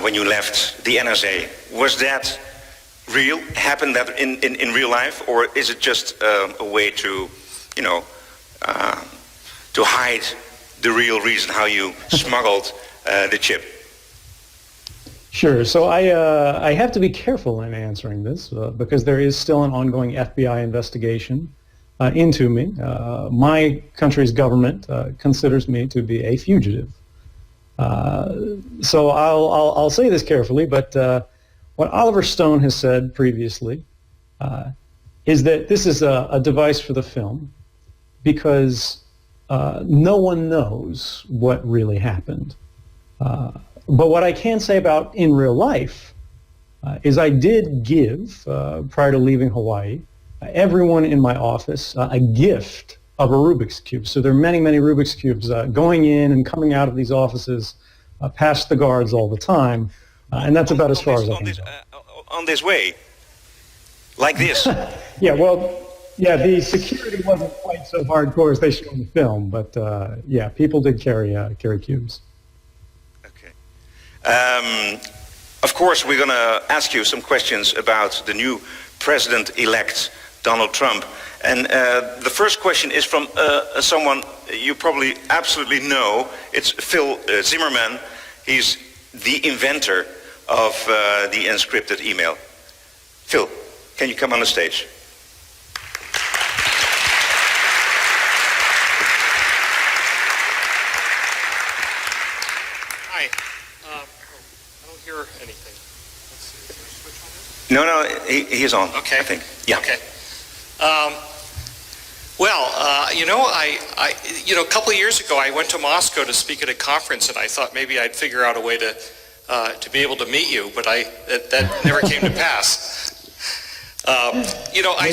when you left the NSA, was that real? Happened that in real life? Or is it just a way to, you know, to hide the real reason how you smuggled the chip? Sure. So I have to be careful in answering this because there is still an ongoing FBI investigation into me. My country's government considers me to be a fugitive. So I'll say this carefully, but what Oliver Stone has said previously is that this is a device for the film because no one knows what really happened. But what I can say about in real life is I did give, prior to leaving Hawaii, everyone in my office a gift of a Rubik's Cube. So there are many, many Rubik's Cubes going in and coming out of these offices past the guards all the time. And that's about as far as I can go. On this way? Like this? Yeah, well, yeah, the security wasn't quite so hardcore as they show in the film, but yeah, people did carry cubes. Of course, we're going to ask you some questions about the new president-elect, Donald Trump. And the first question is from someone you probably absolutely know. It's Phil Zimmerman. He's the inventor of the encrypted email. Phil, can you come on the stage? Hi. I don't hear anything. Let's see. Is there a switch on this? No, he's on. Okay. I think. Yeah. Okay. A couple of years ago, I went to Moscow to speak at a conference, and I thought maybe I'd figure out a way to be able to meet you, but that never came to pass. I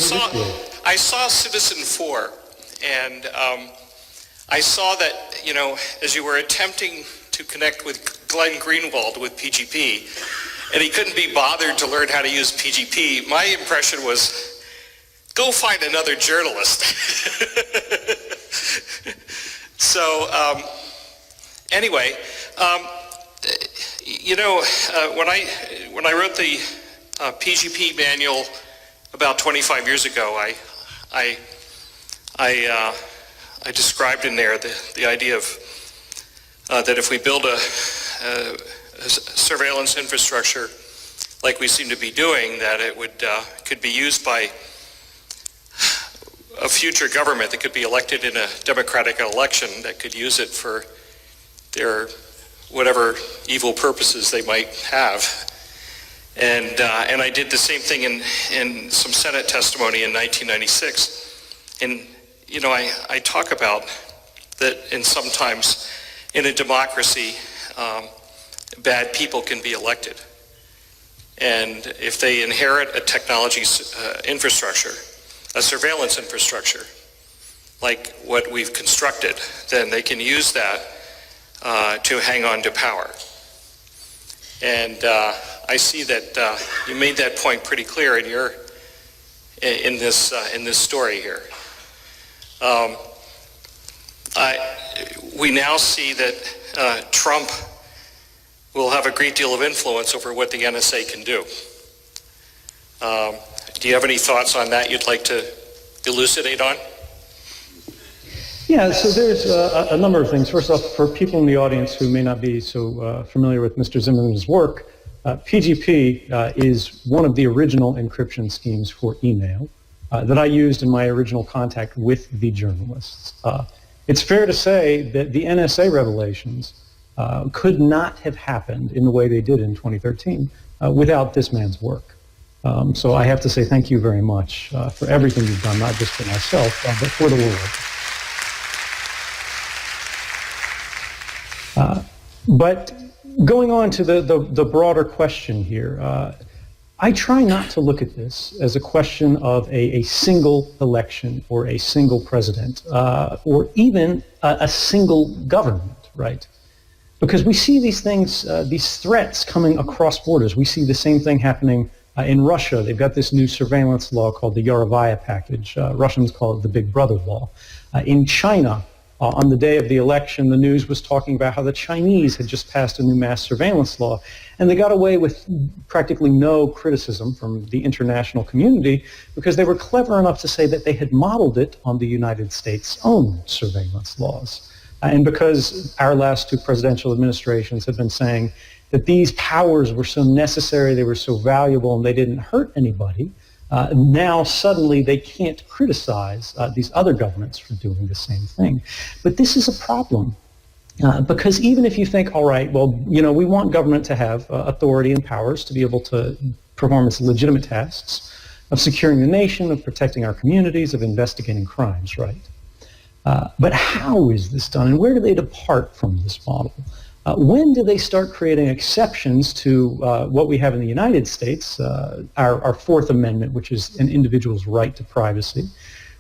saw Citizen 4, and I saw that, as you were attempting to connect with Glenn Greenwald with PGP, and he couldn't be bothered to learn how to use PGP, my impression was, go find another journalist. So, anyway, when I wrote the PGP manual about 25 years ago, I described in there the idea of that if we build a surveillance infrastructure like we seem to be doing, that it could be used by a future government that could be elected in a democratic election that could use it for their whatever evil purposes they might have. And I did the same thing in some Senate testimony in 1996. And, I talk about that sometimes in a democracy, bad people can be elected. And if they inherit a technology infrastructure, a surveillance infrastructure, like what we've constructed, then they can use that to hang on to power. And I see that you made that point pretty clear in this story here. We now see that Trump will have a great deal of influence over what the NSA can do. Do you have any thoughts on that you'd like to elucidate on? Yeah, so there's a number of things. First off, for people in the audience who may not be so familiar with Mr. Zimmerman's work, PGP is one of the original encryption schemes for email that I used in my original contact with the journalists. It's fair to say that the NSA revelations could not have happened in the way they did in 2013 without this man's work. So I have to say thank you very much for everything you've done, not just for myself, but for the world. But going on to the broader question here, I try not to look at this as a question of a single election or a single president or even a single government, right? Because we see these things, these threats coming across borders. We see the same thing happening in Russia. They've got this new surveillance law called the Yarovaya package. Russians call it the Big Brother law. In China, on the day of the election, the news was talking about how the Chinese had just passed a new mass surveillance law, and they got away with practically no criticism from the international community because they were clever enough to say that they had modeled it on the United States' own surveillance laws. And because our last two presidential administrations have been saying that these powers were so necessary, they were so valuable, and they didn't hurt anybody, now suddenly they can't criticize these other governments for doing the same thing. But this is a problem because even if you think, all right, well, we want government to have authority and powers to be able to perform its legitimate tasks of securing the nation, of protecting our communities, of investigating crimes, right? But how is this done, and where do they depart from this model? When do they start creating exceptions to what we have in the United States, our Fourth Amendment, which is an individual's right to privacy,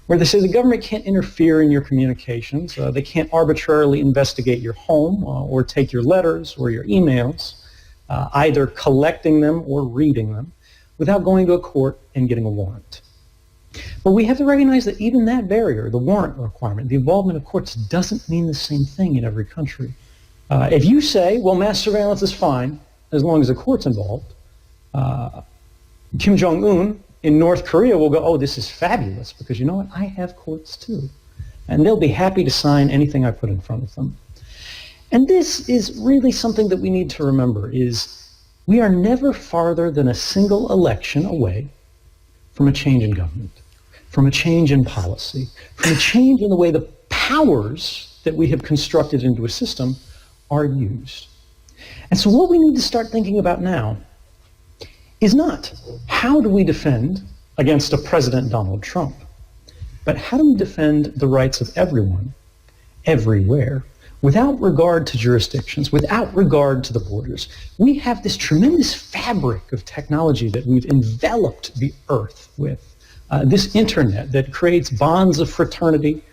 where they say the government can't interfere in your communications, they can't arbitrarily investigate your home or take your letters or your emails, either collecting them or reading them, without going to a court and getting a warrant. But we have to recognize that even that barrier, the warrant requirement, the involvement of courts, doesn't mean the same thing in every country. If you say, well, mass surveillance is fine as long as the court's involved, Kim Jong-un in North Korea will go, oh, this is fabulous, because you know what? I have courts too. And they'll be happy to sign anything I put in front of them. And this is really something that we need to remember, is we are never farther than a single election away from a change in government, from a change in policy, from a change in the way the powers that we have constructed into a system are used. And so what we need to start thinking about now is not how do we defend against a President Donald Trump, but how do we defend the rights of everyone, everywhere, without regard to jurisdictions, without regard to the borders. We have this tremendous fabric of technology that we've enveloped the earth with, this internet that creates bonds of fraternity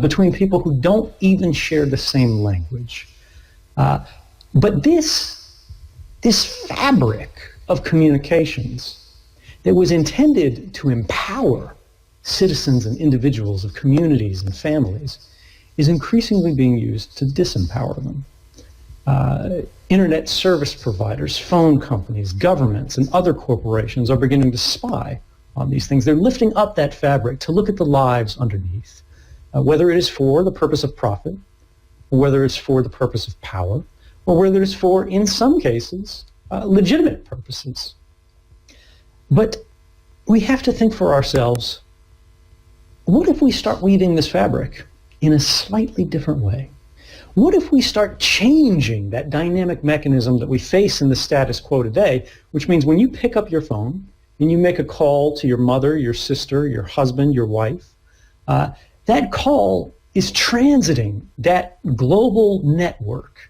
between people who don't even share the same language. But this fabric of communications that was intended to empower citizens and individuals of communities and families is increasingly being used to disempower them. Internet service providers, phone companies, governments, and other corporations are beginning to spy on these things. They're lifting up that fabric to look at the lives underneath, whether it is for the purpose of profit, or whether it's for the purpose of power, or whether it's for, in some cases, legitimate purposes. But we have to think for ourselves, what if we start weaving this fabric in a slightly different way? What if we start changing that dynamic mechanism that we face in the status quo today, which means when you pick up your phone and you make a call to your mother, your sister, your husband, your wife, that call is transiting that global network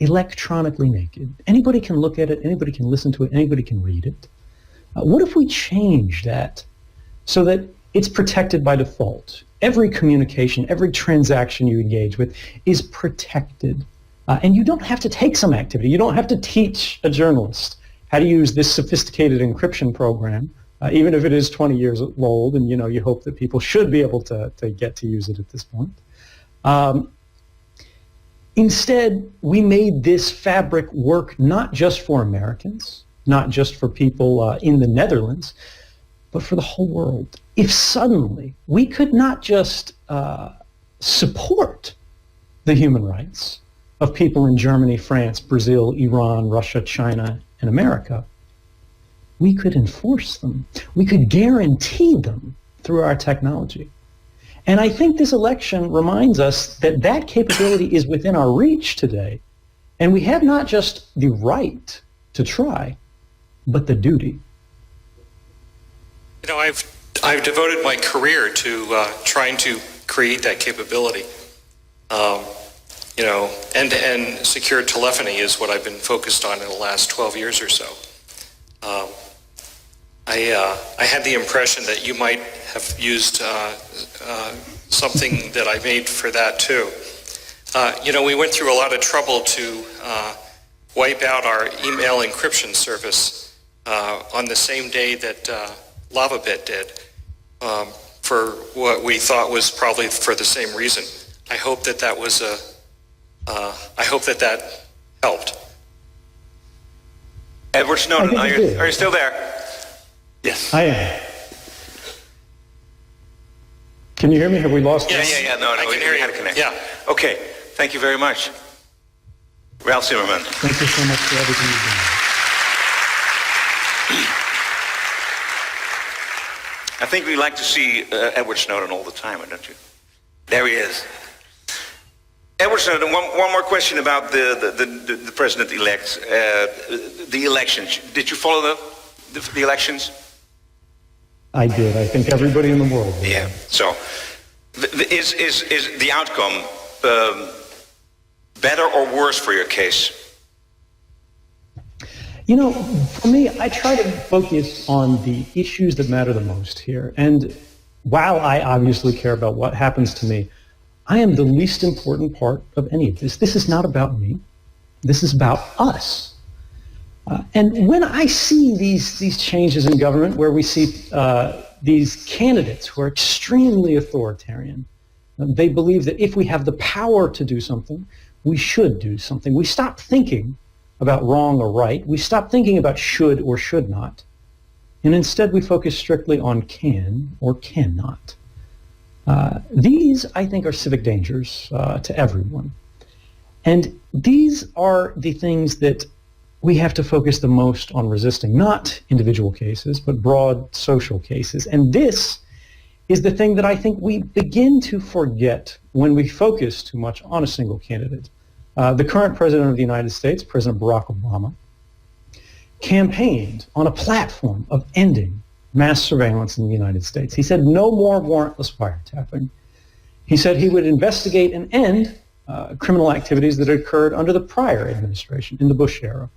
electronically naked. Anybody can look at it, anybody can listen to it, anybody can read it. What if we change that so that it's protected by default? Every communication, every transaction you engage with is protected. And you don't have to take some activity. You don't have to teach a journalist how to use this sophisticated encryption program, even if it is 20 years old, and you hope that people should be able to get to use it at this point. Instead, we made this fabric work not just for Americans, not just for people in the Netherlands, but for the whole world. If suddenly we could not just support the human rights of people in Germany, France, Brazil, Iran, Russia, China, and America, we could enforce them. We could guarantee them through our technology. And I think this election reminds us that that capability is within our reach today. And we have not just the right to try, but the duty. I've devoted my career to trying to create that capability. End-to-end secure telephony is what I've been focused on in the last 12 years or so. I had the impression that you might have used something that I made for that too. We went through a lot of trouble to wipe out our email encryption service on the same day that LavaBit did, for what we thought was probably for the same reason. I hope that that helped. Edward Snowden, are you still there? Yes. I am. Can you hear me? Have we lost you? Yeah. No, we had a connection. Yeah. Okay. Thank you very much. Ralph Zimmerman. Thank you so much for everything you've done. I think we like to see Edward Snowden all the time, don't you? There he is. Edward Snowden, one more question about the president-elect, the elections. Did you follow the elections? I did. I think everybody in the world did. Yeah. So, is the outcome better or worse for your case? For me, I try to focus on the issues that matter the most here. And while I obviously care about what happens to me, I am the least important part of any of this. This is not about me. This is about us. And when I see these changes in government, where we see these candidates who are extremely authoritarian, they believe that if we have the power to do something, we should do something. We stop thinking about wrong or right. We stop thinking about should or should not. And instead we focus strictly on can or cannot. These, I think, are civic dangers to everyone. And these are the things that we have to focus the most on resisting, not individual cases, but broad social cases. And this is the thing that I think we begin to forget when we focus too much on a single candidate. The current president of the United States, President Barack Obama, campaigned on a platform of ending mass surveillance in the United States. He said no more warrantless wiretapping. He said he would investigate and end criminal activities that had occurred under the prior administration, in the Bush era.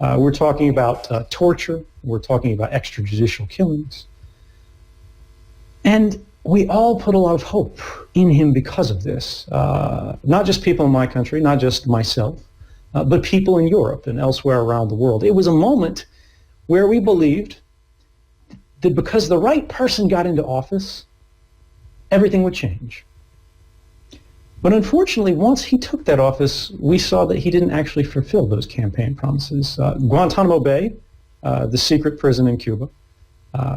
We're talking about torture. We're talking about extrajudicial killings. And we all put a lot of hope in him because of this. Not just people in my country, not just myself, but people in Europe and elsewhere around the world. It was a moment where we believed that because the right person got into office, everything would change. But unfortunately, once he took that office, we saw that he didn't actually fulfill those campaign promises. Guantanamo Bay, the secret prison in Cuba,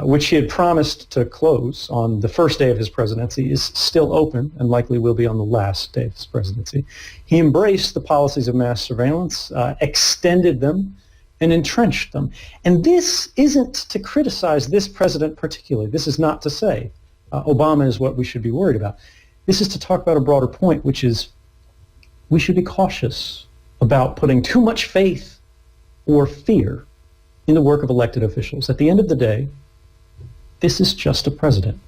which he had promised to close on the first day of his presidency, is still open and likely will be on the last day of his presidency. He embraced the policies of mass surveillance, extended them, and entrenched them. And this isn't to criticize this president particularly. This is not to say Obama is what we should be worried about. This is to talk about a broader point, which is we should be cautious about putting too much faith or fear in the work of elected officials. At the end of the day, this is just a president.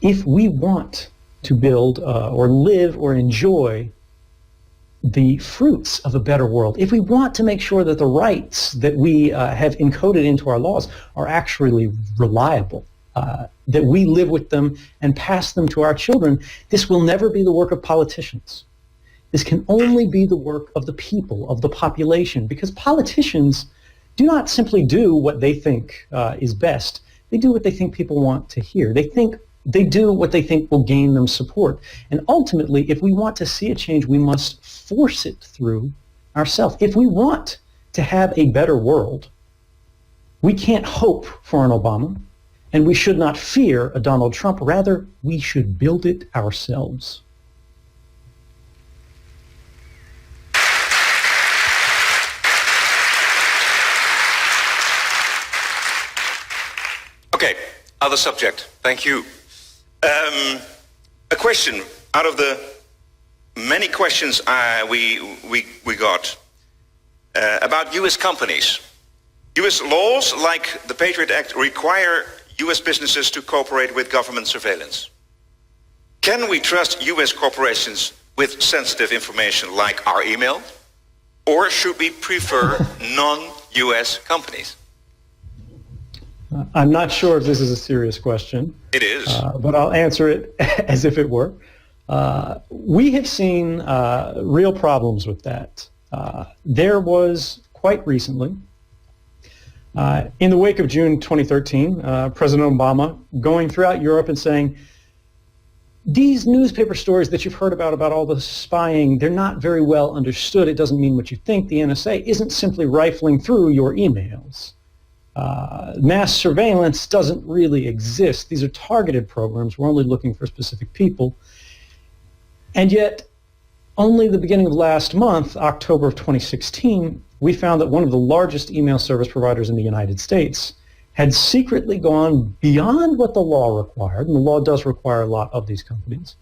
If we want to build or live or enjoy the fruits of a better world, if we want to make sure that the rights that we have encoded into our laws are actually reliable, that we live with them and pass them to our children, this will never be the work of politicians. This can only be the work of the people, of the population, because politicians do not simply do what they think is best. They do what they think people want to hear. They do what they think will gain them support. And ultimately, if we want to see a change, we must force it through ourselves. If we want to have a better world, we can't hope for an Obama, and we should not fear a Donald Trump. Rather, we should build it ourselves. Okay, other subject. Thank you. A question out of the many questions we got about U.S. companies. U.S. laws like the Patriot Act require U.S. businesses to cooperate with government surveillance. Can we trust U.S. corporations with sensitive information like our email? Or should we prefer non-U.S. companies? I'm not sure if this is a serious question. It is. But I'll answer it as if it were. We have seen real problems with that. There was quite recently, in the wake of June 2013, President Obama going throughout Europe and saying, these newspaper stories that you've heard about all the spying, they're not very well understood. It doesn't mean what you think. The NSA isn't simply rifling through your emails. Mass surveillance doesn't really exist. These are targeted programs. We're only looking for specific people. And yet, only the beginning of last month, October of 2016, we found that one of the largest email service providers in the United States had secretly gone beyond what the law required, and the law does require a lot of these companies,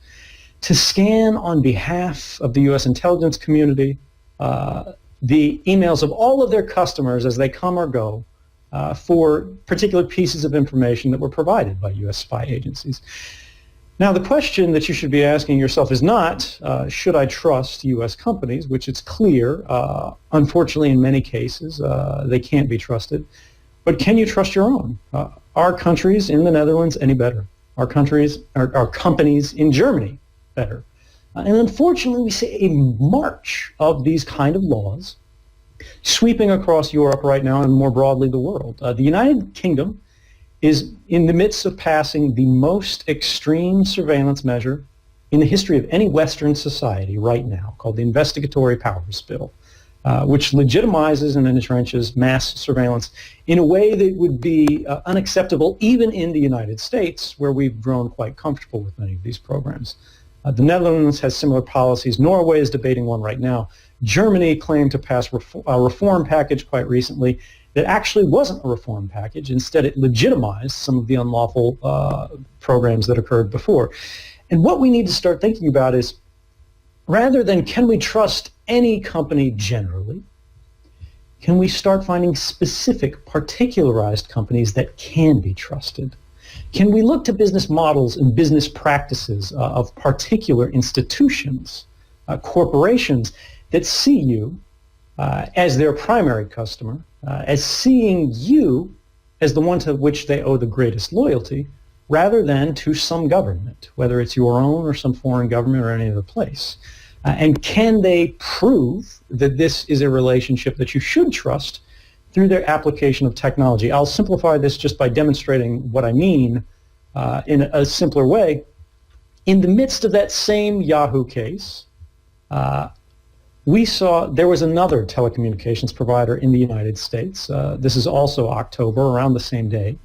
to scan on behalf of the U.S. intelligence community the emails of all of their customers as they come or go for particular pieces of information that were provided by U.S. spy agencies. Now, the question that you should be asking yourself is not, should I trust U.S. companies, which it's clear, unfortunately in many cases, they can't be trusted, but can you trust your own? Are countries in the Netherlands any better? Are companies in Germany better? And unfortunately, we see a march of these kind of laws sweeping across Europe right now and more broadly the world. The United Kingdom is in the midst of passing the most extreme surveillance measure in the history of any Western society right now, called the Investigatory Powers Bill, which legitimizes and entrenches mass surveillance in a way that would be unacceptable even in the United States, where we've grown quite comfortable with many of these programs. The Netherlands has similar policies. Norway is debating one right now. Germany claimed to pass a reform package quite recently that actually wasn't a reform package. Instead, it legitimized some of the unlawful programs that occurred before. And what we need to start thinking about is, rather than can we trust any company generally, can we start finding specific, particularized companies that can be trusted? Can we look to business models and business practices of particular institutions, corporations that see you as their primary customer, as seeing you as the one to which they owe the greatest loyalty, rather than to some government, whether it's your own or some foreign government or any other place? And can they prove that this is a relationship that you should trust through their application of technology? I'll simplify this just by demonstrating what I mean in a simpler way. In the midst of that same Yahoo case, we saw there was another telecommunications provider in the United States. This is also October, around the same day.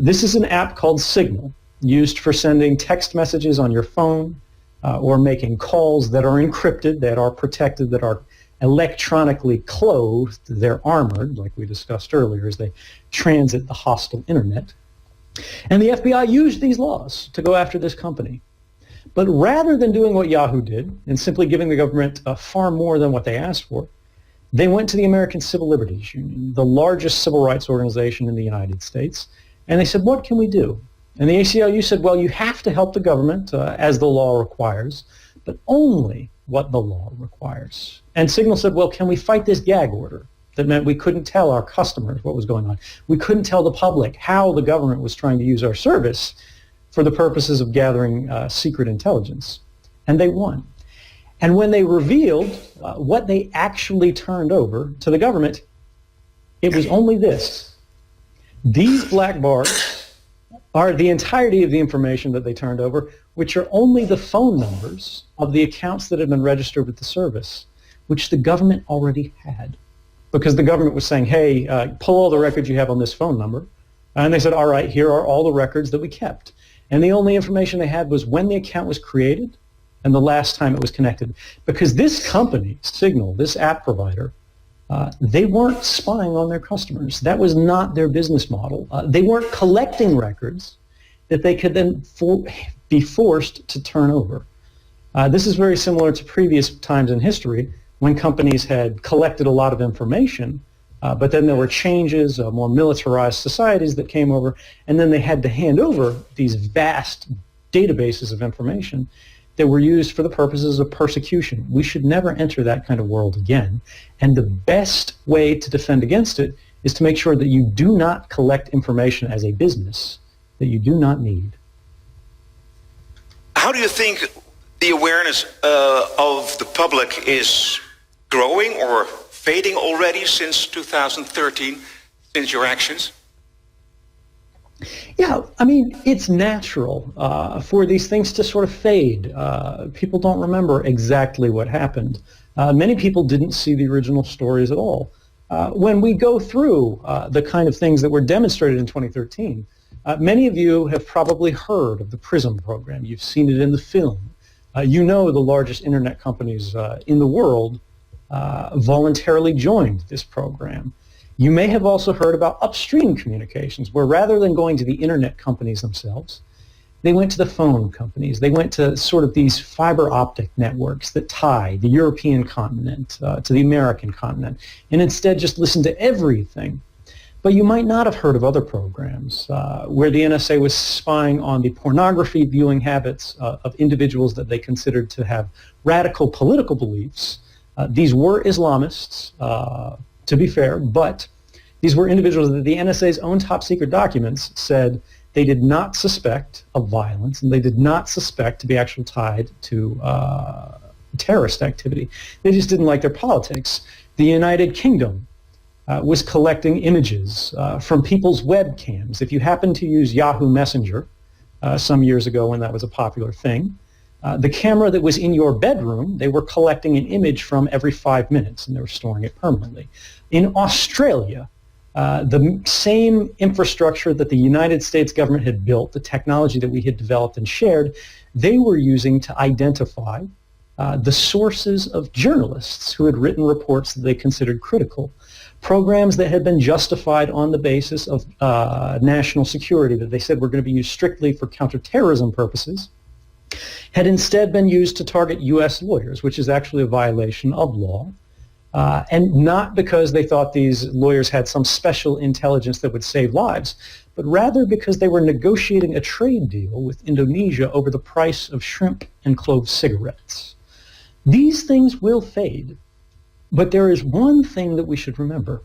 This is an app called Signal, used for sending text messages on your phone or making calls that are encrypted, that are protected, that are electronically clothed. They're armored, like we discussed earlier, as they transit the hostile internet. And the FBI used these laws to go after this company. But rather than doing what Yahoo did and simply giving the government far more than what they asked for, they went to the American Civil Liberties Union, the largest civil rights organization in the United States, and they said, what can we do? And the ACLU said, well, you have to help the government as the law requires, but only what the law requires. And Signal said, well, can we fight this gag order? That meant we couldn't tell our customers what was going on. We couldn't tell the public how the government was trying to use our service for the purposes of gathering secret intelligence. And they won. And when they revealed what they actually turned over to the government, it was only this. These black bars are the entirety of the information that they turned over, which are only the phone numbers of the accounts that had been registered with the service, which the government already had. Because the government was saying, hey, pull all the records you have on this phone number. And they said, all right, here are all the records that we kept. And the only information they had was when the account was created and the last time it was connected. Because this company, Signal, this app provider, they weren't spying on their customers. That was not their business model. They weren't collecting records that they could then be forced to turn over. This is very similar to previous times in history when companies had collected a lot of information, but then there were changes, more militarized societies that came over, and then they had to hand over these vast databases of information that were used for the purposes of persecution. We should never enter that kind of world again. And the best way to defend against it is to make sure that you do not collect information as a business that you do not need. How do you think the awareness of the public is growing or fading already since 2013, since your actions? Yeah, I mean, it's natural for these things to sort of fade. People don't remember exactly what happened. Many people didn't see the original stories at all. When we go through the kind of things that were demonstrated in 2013, many of you have probably heard of the PRISM program. You've seen it in the film. You know the largest internet companies in the world voluntarily joined this program. You may have also heard about upstream communications, where rather than going to the internet companies themselves, they went to the phone companies. They went to sort of these fiber optic networks that tie the European continent to the American continent, and instead just listened to everything. But you might not have heard of other programs where the NSA was spying on the pornography viewing habits of individuals that they considered to have radical political beliefs. These were Islamists, to be fair, but these were individuals that the NSA's own top secret documents said they did not suspect of violence, and they did not suspect to be actually tied to terrorist activity. They just didn't like their politics. The United Kingdom was collecting images from people's webcams. If you happen to use Yahoo Messenger some years ago when that was a popular thing, The camera that was in your bedroom, they were collecting an image from every 5 minutes, and they were storing it permanently. In Australia, the same infrastructure that the United States government had built, the technology that we had developed and shared, they were using to identify the sources of journalists who had written reports that they considered critical, programs that had been justified on the basis of national security, that they said were going to be used strictly for counterterrorism purposes, had instead been used to target U.S. lawyers, which is actually a violation of law, and not because they thought these lawyers had some special intelligence that would save lives, but rather because they were negotiating a trade deal with Indonesia over the price of shrimp and clove cigarettes. These things will fade, but there is one thing that we should remember.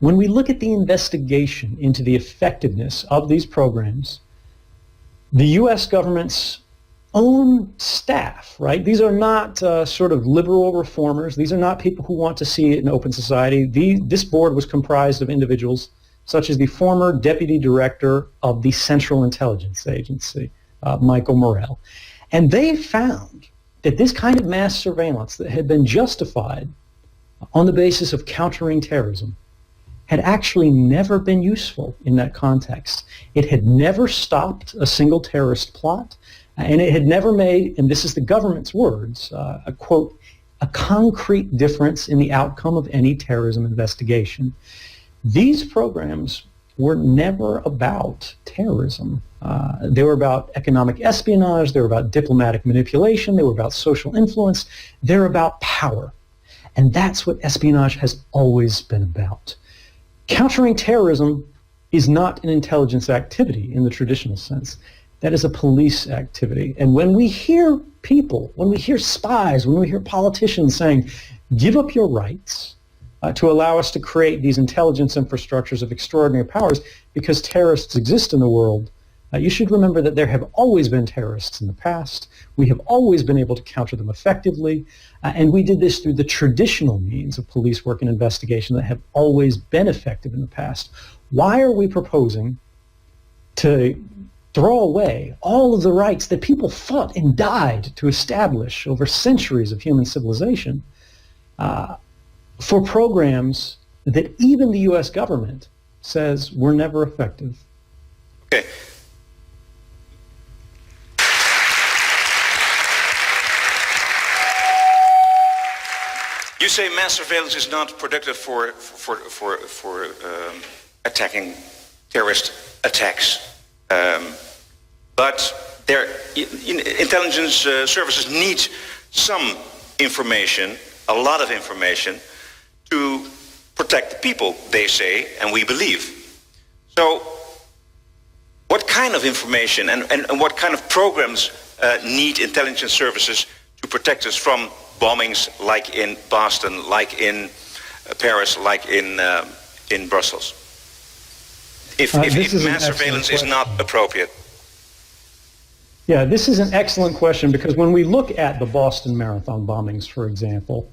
When we look at the investigation into the effectiveness of these programs, the U.S. government's own staff, right? These are not sort of liberal reformers. These are not people who want to see an open society. This board was comprised of individuals such as the former deputy director of the Central Intelligence Agency, Michael Morell. And they found that this kind of mass surveillance that had been justified on the basis of countering terrorism had actually never been useful in that context. It had never stopped a single terrorist plot, and it had never made, and this is the government's words, a quote, a concrete difference in the outcome of any terrorism investigation. These programs were never about terrorism. They were about economic espionage, they were about diplomatic manipulation, they were about social influence, they're about power. And that's what espionage has always been about. Countering terrorism is not an intelligence activity in the traditional sense. That is a police activity. And when we hear people, when we hear spies, when we hear politicians saying, give up your rights to allow us to create these intelligence infrastructures of extraordinary powers because terrorists exist in the world, you should remember that there have always been terrorists in the past. We have always been able to counter them effectively, and we did this through the traditional means of police work and investigation that have always been effective in the past. Why are we proposing to throw away all of the rights that people fought and died to establish over centuries of human civilization for programs that even the U.S. government says were never effective? Okay. You say mass surveillance is not productive for attacking terrorist attacks, but intelligence services need some information, a lot of information, to protect the people, they say, and we believe. So what kind of information and what kind of programs need intelligence services to protect us from bombings like in Boston, like in Paris, like in Brussels? If mass surveillance is not appropriate. Yeah, this is an excellent question, because when we look at the Boston Marathon bombings, for example,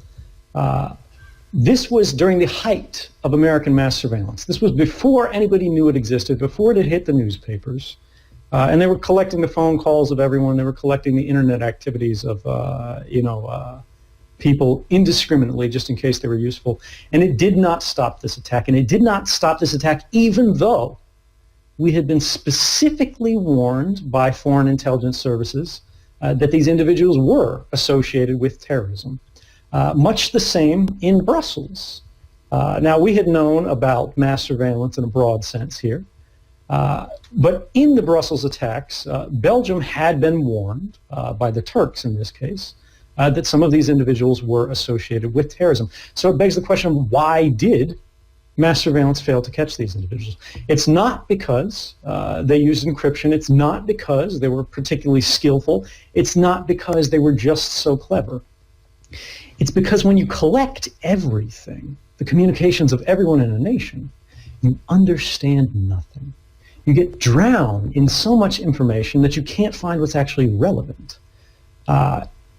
this was during the height of American mass surveillance. This was before anybody knew it existed, before it had hit the newspapers. And they were collecting the phone calls of everyone. They were collecting the internet activities of, people indiscriminately, just in case they were useful. And it did not stop this attack. And it did not stop this attack even though we had been specifically warned by foreign intelligence services that these individuals were associated with terrorism. Much the same in Brussels. Now, we had known about mass surveillance in a broad sense here. But in the Brussels attacks, Belgium had been warned, by the Turks in this case, that some of these individuals were associated with terrorism. So it begs the question, why did mass surveillance fail to catch these individuals? It's not because they used encryption. It's not because they were particularly skillful. It's not because they were just so clever. It's because when you collect everything, the communications of everyone in a nation, you understand nothing. You get drowned in so much information that you can't find what's actually relevant.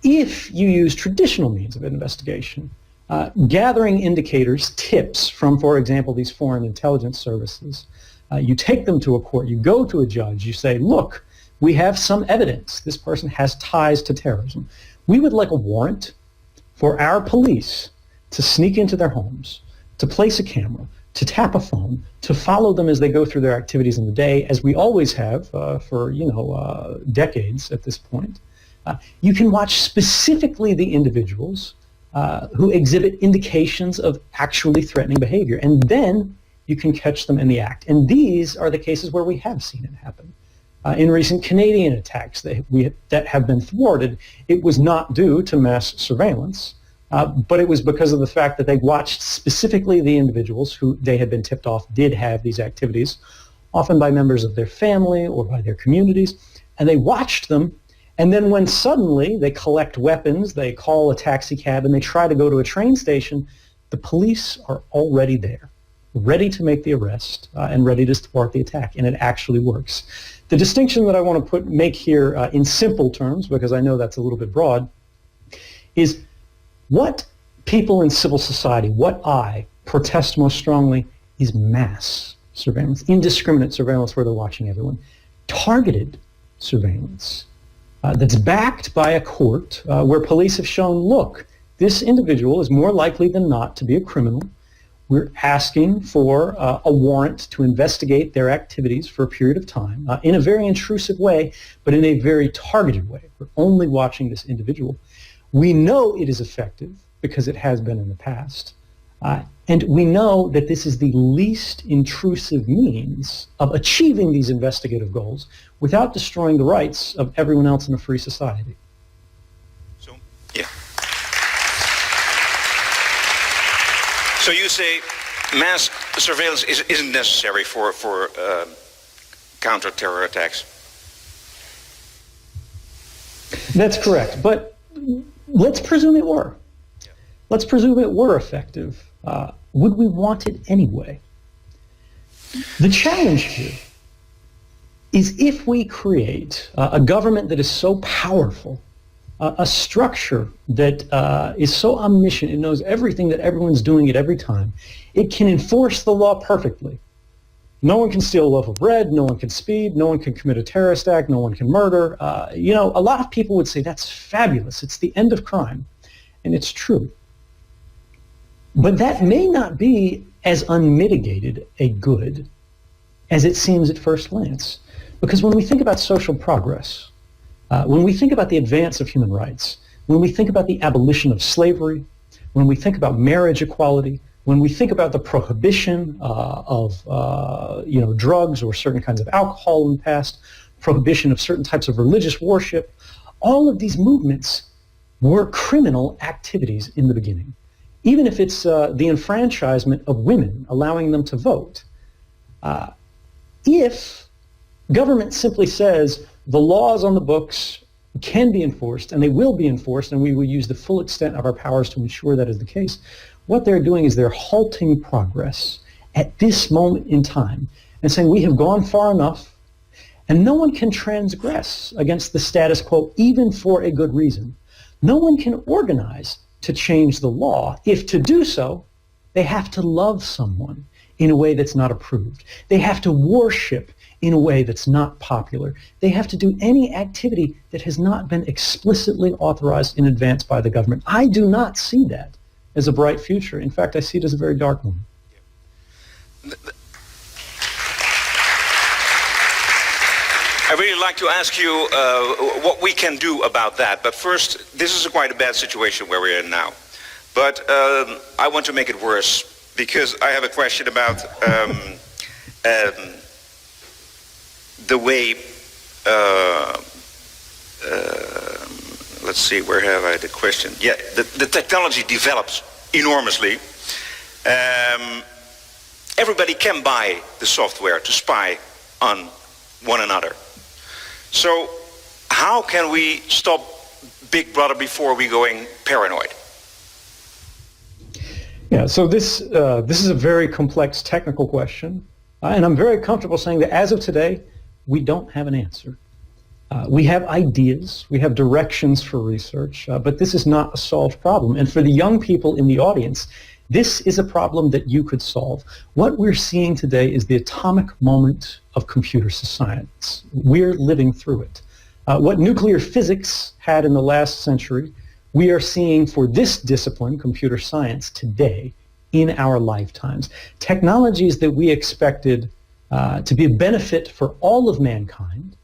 If you use traditional means of investigation, gathering indicators, tips from, for example, these foreign intelligence services, you take them to a court, you go to a judge, you say, look, we have some evidence this person has ties to terrorism. We would like a warrant for our police to sneak into their homes, to place a camera, to tap a phone, to follow them as they go through their activities in the day, as we always have for decades at this point. You can watch specifically the individuals who exhibit indications of actually threatening behavior, and then you can catch them in the act. And these are the cases where we have seen it happen. In recent Canadian attacks that have been thwarted, it was not due to mass surveillance, but it was because of the fact that they watched specifically the individuals who they had been tipped off did have these activities, often by members of their family or by their communities, and they watched them. And then when suddenly they collect weapons, they call a taxi cab, and they try to go to a train station, the police are already there, ready to make the arrest and ready to thwart the attack, and it actually works. The distinction that I want to make here in simple terms, because I know that's a little bit broad, is what people in civil society, what I protest most strongly, is mass surveillance, indiscriminate surveillance where they're watching everyone, targeted surveillance that's backed by a court where police have shown, look, this individual is more likely than not to be a criminal. We're asking for a warrant to investigate their activities for a period of time in a very intrusive way, but in a very targeted way. We're only watching this individual. We know it is effective because it has been in the past. And we know that this is the least intrusive means of achieving these investigative goals without destroying the rights of everyone else in a free society. So, yeah. So you say mass surveillance isn't necessary for counter-terror attacks? That's correct, but let's presume it were. Let's presume it were effective. Would we want it anyway? The challenge here is if we create a government that is so powerful, a structure that is so omniscient, it knows everything that everyone's doing at every time, it can enforce the law perfectly. No one can steal a loaf of bread, no one can speed, no one can commit a terrorist act, no one can murder. A lot of people would say that's fabulous, it's the end of crime, and it's true. But that may not be as unmitigated a good as it seems at first glance. Because when we think about social progress, when we think about the advance of human rights, when we think about the abolition of slavery, when we think about marriage equality, when we think about the prohibition of drugs or certain kinds of alcohol in the past, prohibition of certain types of religious worship, all of these movements were criminal activities in the beginning. Even if it's the enfranchisement of women, allowing them to vote. If government simply says the laws on the books can be enforced, and they will be enforced, and we will use the full extent of our powers to ensure that is the case, what they're doing is they're halting progress at this moment in time and saying we have gone far enough, and no one can transgress against the status quo, even for a good reason. No one can organize to change the law. If to do so, they have to love someone in a way that's not approved. They have to worship in a way that's not popular. They have to do any activity that has not been explicitly authorized in advance by the government. I do not see that as a bright future. In fact, I see it as a very dark one. I really like to ask you what we can do about that. But first, this is quite a bad situation where we're in now. But I want to make it worse because I have a question about the way, let's see, where have I the question? Yeah, the technology develops enormously. Everybody can buy the software to spy on one another. So how can we stop Big Brother before we going paranoid? Yeah, so this is a very complex technical question, and I'm very comfortable saying that as of today, we don't have an answer. We have ideas, we have directions for research, but this is not a solved problem. And for the young people in the audience, This is a problem that you could solve. What we're seeing today is the atomic moment of computer science. We're living through it. What nuclear physics had in the last century, we are seeing for this discipline, computer science, today in our lifetimes. Technologies that we expected to be a benefit for all of mankind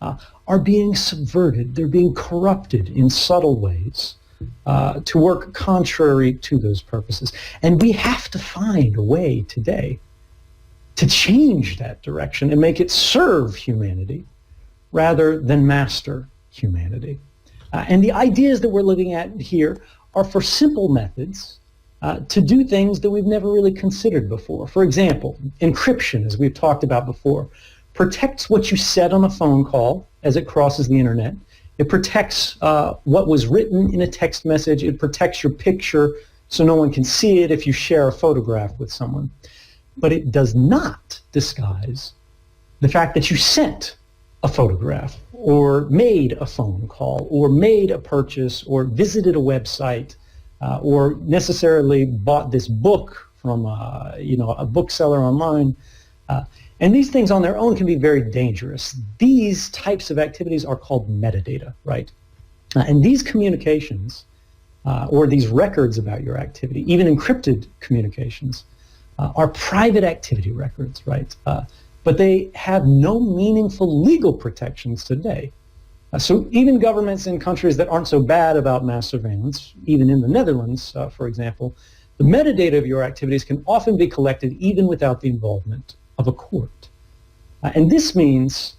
are being subverted. They're being corrupted in subtle ways to work contrary to those purposes. And we have to find a way today to change that direction and make it serve humanity rather than master humanity. And the ideas that we're looking at here are for simple methods to do things that we've never really considered before. For example, encryption, as we've talked about before, protects what you said on a phone call as it crosses the internet. It protects what was written in a text message. It protects your picture so no one can see it if you share a photograph with someone. But it does not disguise the fact that you sent a photograph or made a phone call or made a purchase or visited a website or necessarily bought this book from a bookseller online. And these things on their own can be very dangerous. These types of activities are called metadata, right? And these communications or these records about your activity, even encrypted communications, are private activity records, right? But they have no meaningful legal protections today. So even governments in countries that aren't so bad about mass surveillance, even in the Netherlands, for example, the metadata of your activities can often be collected even without the involvement of a court. And this means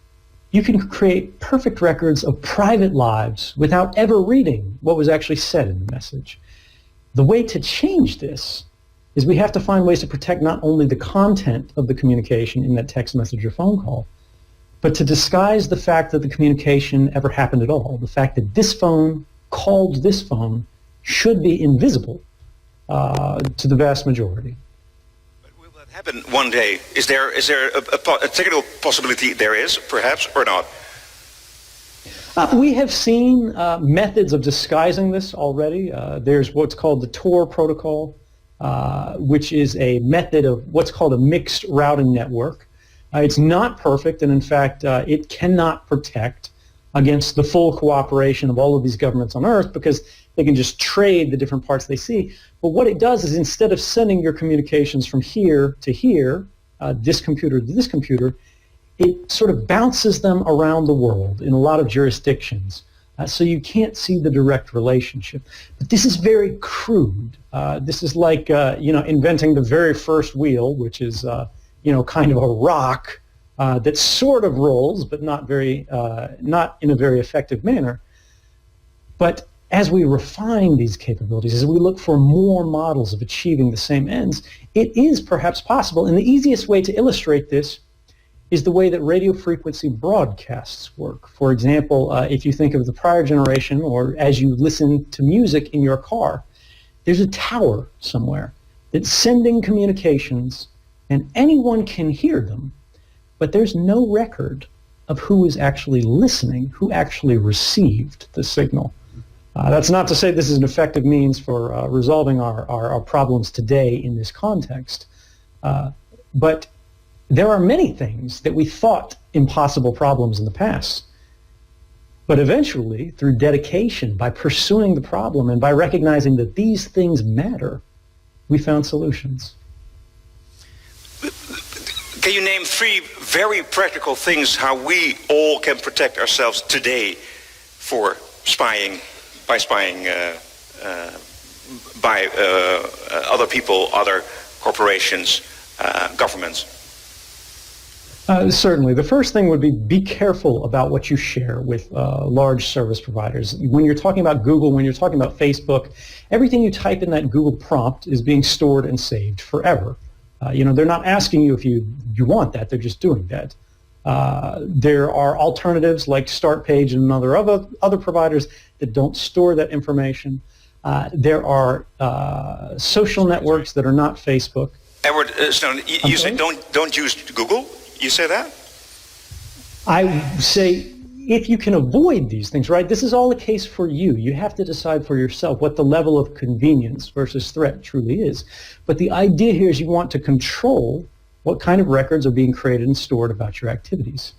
you can create perfect records of private lives without ever reading what was actually said in the message. The way to change this is we have to find ways to protect not only the content of the communication in that text message or phone call, but to disguise the fact that the communication ever happened at all. The fact that this phone called this phone should be invisible to the vast majority. But will that happen one day? Is there a technical possibility there is, perhaps, or not? We have seen methods of disguising this already. There's what's called the Tor protocol, which is a method of what's called a mixed routing network. It's not perfect, and in fact, it cannot protect against the full cooperation of all of these governments on Earth because they can just trade the different parts they see. But what it does is instead of sending your communications from here to here, this computer to this computer, it sort of bounces them around the world in a lot of jurisdictions. So you can't see the direct relationship. But this is very crude. This is like, inventing the very first wheel, which is, kind of a rock that sort of rolls, but not in a very effective manner. But as we refine these capabilities, as we look for more models of achieving the same ends, it is perhaps possible. And the easiest way to illustrate this is the way that radio frequency broadcasts work. For example, if you think of the prior generation, or as you listen to music in your car, there's a tower somewhere that's sending communications, and anyone can hear them, but there's no record of who is actually listening, who actually received the signal. That's not to say this is an effective means for resolving our problems today in this context, but there are many things that we thought impossible problems in the past. But eventually, through dedication, by pursuing the problem and by recognizing that these things matter, we found solutions. Can you name 3 very practical things how we all can protect ourselves today for spying, by other people, other corporations, governments? Certainly. The first thing would be careful about what you share with large service providers. When you're talking about Google, when you're talking about Facebook, everything you type in that Google prompt is being stored and saved forever. They're not asking you if you want that, they're just doing that. There are alternatives like StartPage and other providers that don't store that information. There are social networks that are not Facebook. Edward Snowden, you say don't use Google? You say that? I say if you can avoid these things, right, this is all a case for you. You have to decide for yourself what the level of convenience versus threat truly is. But the idea here is you want to control what kind of records are being created and stored about your activities.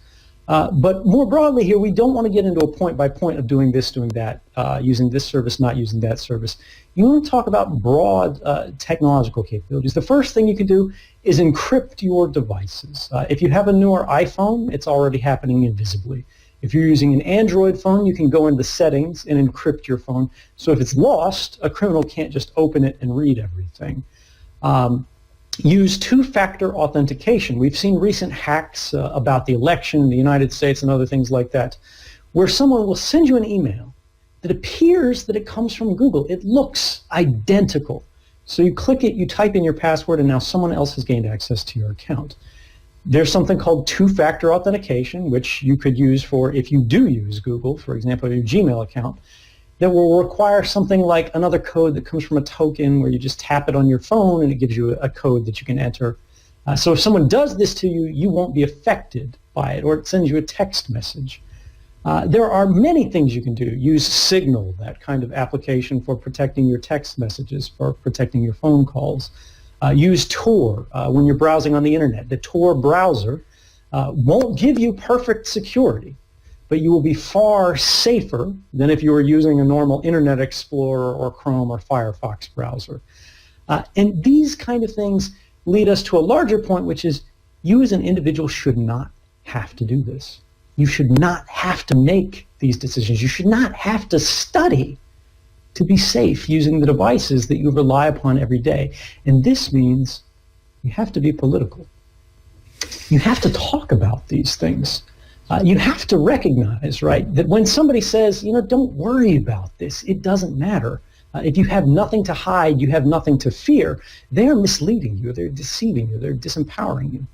But more broadly here, we don't want to get into a point by point of doing this, doing that, using this service, not using that service. You want to talk about broad technological capabilities. The first thing you can do is encrypt your devices. If you have a newer iPhone, it's already happening invisibly. If you're using an Android phone, you can go into settings and encrypt your phone. So if it's lost, a criminal can't just open it and read everything. Use two-factor authentication. We've seen recent hacks about the election in the United States and other things like that, where someone will send you an email that appears that it comes from Google. It looks identical. So you click it, you type in your password, and now someone else has gained access to your account. There's something called two-factor authentication, which you could use for if you do use Google, for example, your Gmail account, that will require something like another code that comes from a token where you just tap it on your phone and it gives you a code that you can enter. So if someone does this to you, you won't be affected by it, or it sends you a text message. There are many things you can do. Use Signal, that kind of application for protecting your text messages, for protecting your phone calls. Use Tor when you're browsing on the internet. The Tor browser won't give you perfect security, but you will be far safer than if you were using a normal Internet Explorer or Chrome or Firefox browser. And these kind of things lead us to a larger point, which is you as an individual should not have to do this. You should not have to make these decisions. You should not have to study to be safe using the devices that you rely upon every day. And this means you have to be political. You have to talk about these things. You have to recognize, right, that when somebody says, you know, don't worry about this, it doesn't matter. If you have nothing to hide, you have nothing to fear, they're misleading you, they're deceiving you, they're disempowering you.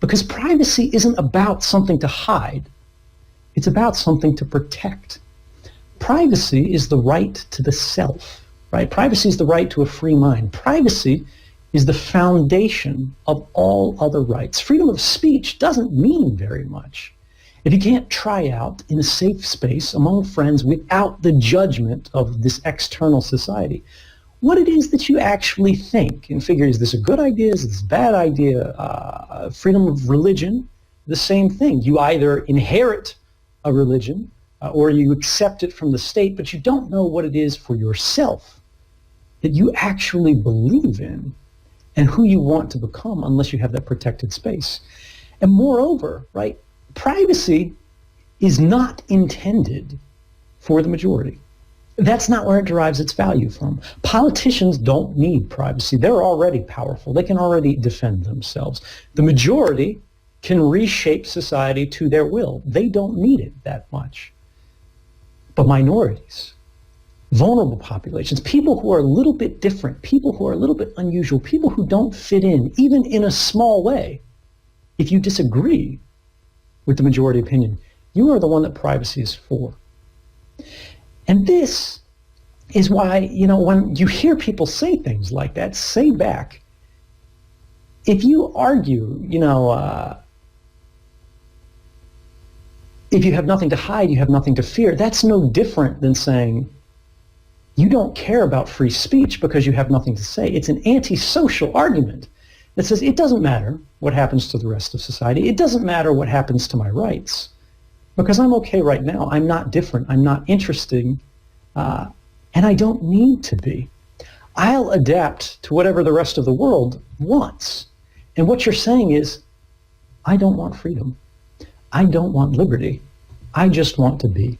Because privacy isn't about something to hide, it's about something to protect. Privacy is the right to the self, right? Privacy is the right to a free mind. Privacy is the foundation of all other rights. Freedom of speech doesn't mean very much if you can't try out in a safe space among friends without the judgment of this external society what it is that you actually think and figure, is this a good idea, is this a bad idea? Freedom of religion, the same thing. You either inherit a religion or you accept it from the state, but you don't know what it is for yourself that you actually believe in and who you want to become unless you have that protected space. And moreover, right, privacy is not intended for the majority. That's not where it derives its value from. Politicians don't need privacy. They're already powerful. They can already defend themselves. The majority can reshape society to their will. They don't need it that much. But minorities, vulnerable populations, people who are a little bit different, people who are a little bit unusual, people who don't fit in, even in a small way, if you disagree with the majority opinion, you are the one that privacy is for. And this is why, you know, when you hear people say things like that, say back, if you argue, you know, if you have nothing to hide, you have nothing to fear, that's no different than saying you don't care about free speech because you have nothing to say. It's an antisocial argument that says it doesn't matter what happens to the rest of society. It doesn't matter what happens to my rights because I'm okay right now. I'm not different. I'm not interesting. And I don't need to be. I'll adapt to whatever the rest of the world wants. And what you're saying is, I don't want freedom. I don't want liberty. I just want to be.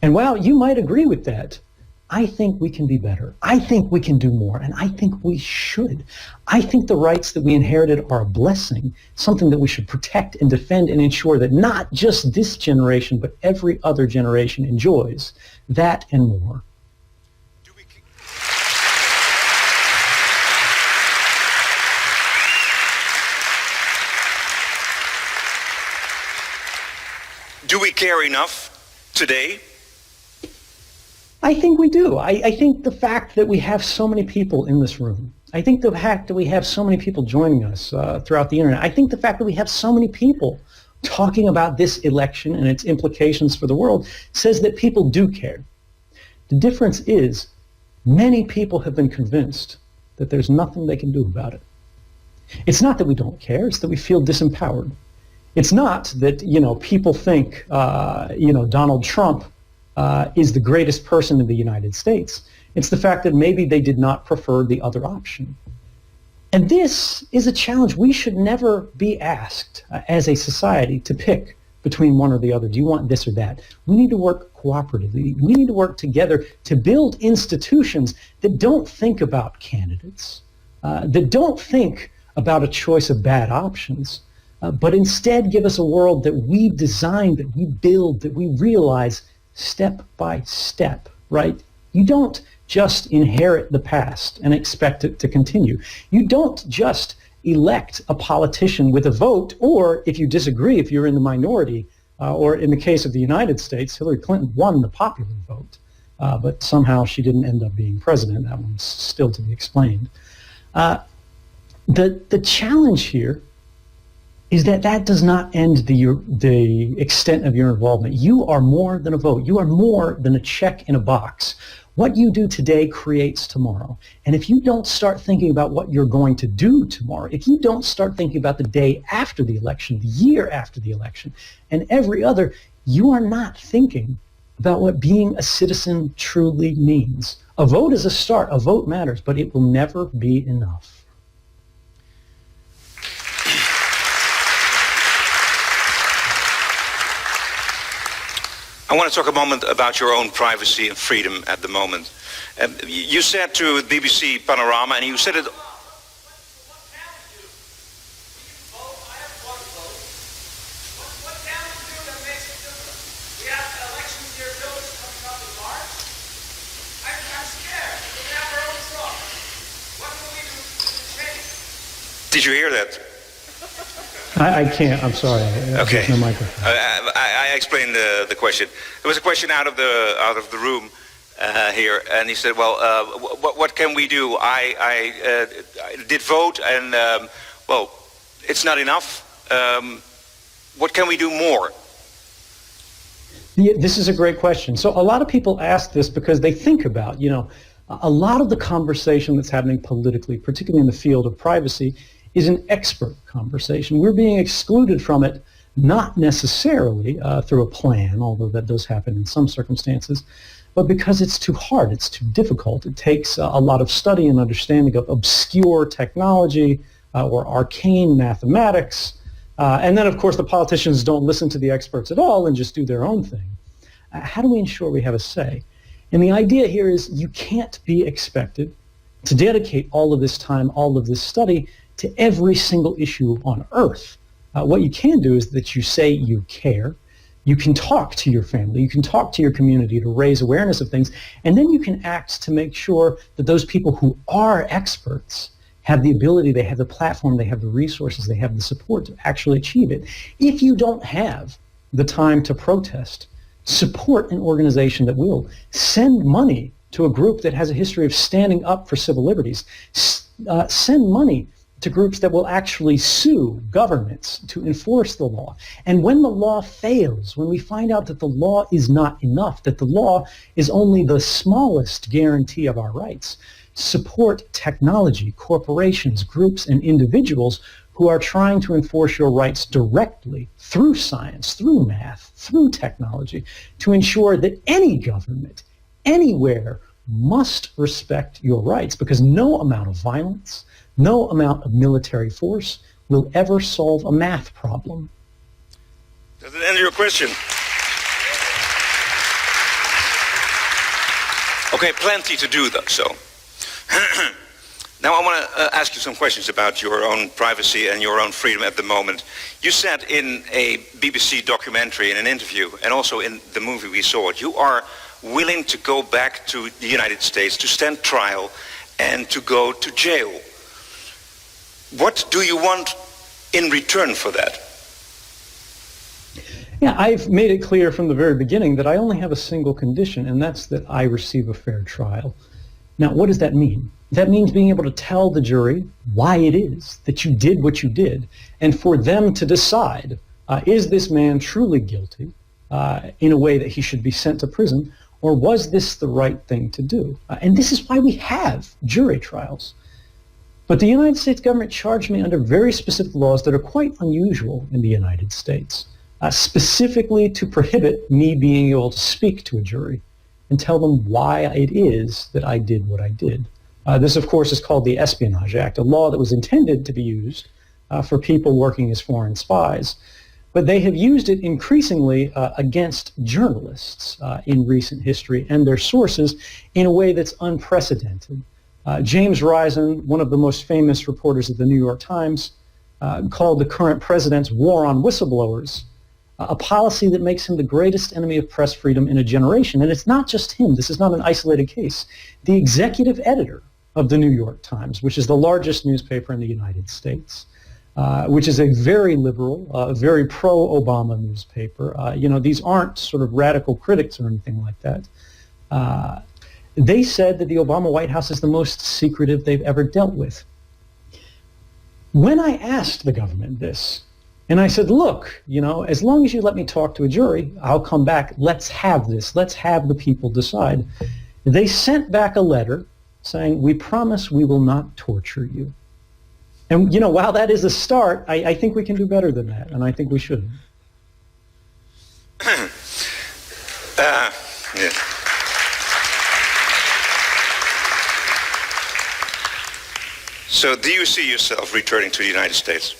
And while you might agree with that, I think we can be better. I think we can do more, and I think we should. I think the rights that we inherited are a blessing, something that we should protect and defend and ensure that not just this generation, but every other generation enjoys that and more. Do we care enough today? I think we do. I think the fact that we have so many people in this room, I think the fact that we have so many people joining us throughout the internet, I think the fact that we have so many people talking about this election and its implications for the world says that people do care. The difference is many people have been convinced that there's nothing they can do about it. It's not that we don't care, it's that we feel disempowered. It's not that, people think, Donald Trump is the greatest person in the United States. It's the fact that maybe they did not prefer the other option. And this is a challenge. We should never be asked as a society to pick between one or the other. Do you want this or that? We need to work cooperatively. We need to work together to build institutions that don't think about candidates, that don't think about a choice of bad options, but instead give us a world that we design, that we build, that we realize step by step, right? You don't just inherit the past and expect it to continue. You don't just elect a politician with a vote, or if you disagree, if you're in the minority, or in the case of the United States, Hillary Clinton won the popular vote, but somehow she didn't end up being president. That one's still to be explained. The challenge here is that does not end the extent of your involvement. You are more than a vote. You are more than a check in a box. What you do today creates tomorrow. And if you don't start thinking about what you're going to do tomorrow, if you don't start thinking about the day after the election, the year after the election, and every other, you are not thinking about what being a citizen truly means. A vote is a start. A vote matters, but it will never be enough. I want to talk a moment about your own privacy and freedom at the moment. You said to BBC Panorama, and you said it... Did you hear that? I can't. I'm sorry. Okay. There's no microphone. I explained the question. There was a question out of the room here, and he said, "Well, what can we do? I did vote, and well, it's not enough. What can we do more?" Yeah, this is a great question. So a lot of people ask this because they think about, a lot of the conversation that's happening politically, particularly in the field of privacy, is an expert conversation. We're being excluded from it, not necessarily through a plan, although that does happen in some circumstances, but because it's too hard, it's too difficult. It takes a lot of study and understanding of obscure technology or arcane mathematics. And then, of course, the politicians don't listen to the experts at all and just do their own thing. How do we ensure we have a say? And the idea here is you can't be expected to dedicate all of this time, all of this study, to every single issue on Earth. What you can do is that you say you care. You can talk to your family. You can talk to your community to raise awareness of things. And then you can act to make sure that those people who are experts have the ability, they have the platform, they have the resources, they have the support to actually achieve it. If you don't have the time to protest, support an organization that will. Send money to a group that has a history of standing up for civil liberties. Send money to groups that will actually sue governments to enforce the law. And when the law fails, when we find out that the law is not enough, that the law is only the smallest guarantee of our rights, support technology, corporations, groups, and individuals who are trying to enforce your rights directly through science, through math, through technology, to ensure that any government, anywhere, must respect your rights, because no amount of violence, no amount of military force will ever solve a math problem. Does it answer your question? Okay, plenty to do though, so. Now I want to ask you some questions about your own privacy and your own freedom at the moment. You said in a BBC documentary, in an interview, and also in the movie we saw, you are willing to go back to the United States to stand trial and to go to jail. What do you want in return for that? Yeah, I've made it clear from the very beginning that I only have a single condition, and that's that I receive a fair trial. Now, what does that mean? That means being able to tell the jury why it is that you did what you did, and for them to decide Is this man truly guilty in a way that he should be sent to prison, or was this the right thing to do? And this is why we have jury trials. But the United States government charged me under very specific laws that are quite unusual in the United States, specifically to prohibit me being able to speak to a jury and tell them why it is that I did what I did. This, of course, is called the Espionage Act, a law that was intended to be used for people working as foreign spies. But they have used it increasingly against journalists in recent history and their sources in a way that's unprecedented. James Risen, one of the most famous reporters of the New York Times, called the current president's war on whistleblowers a policy that makes him the greatest enemy of press freedom in a generation. And it's not just him. This is not an isolated case. The executive editor of the New York Times, which is the largest newspaper in the United States, which is a very liberal, very pro-Obama newspaper. These aren't sort of radical critics or anything like that. They said that the Obama White House is the most secretive they've ever dealt with. When I asked the government this, and I said, look, as long as you let me talk to a jury, I'll come back. Let's have this. Let's have the people decide. They sent back a letter saying, we promise we will not torture you. And, while that is a start, I think we can do better than that, and I think we should. Yeah. So do you see yourself returning to the United States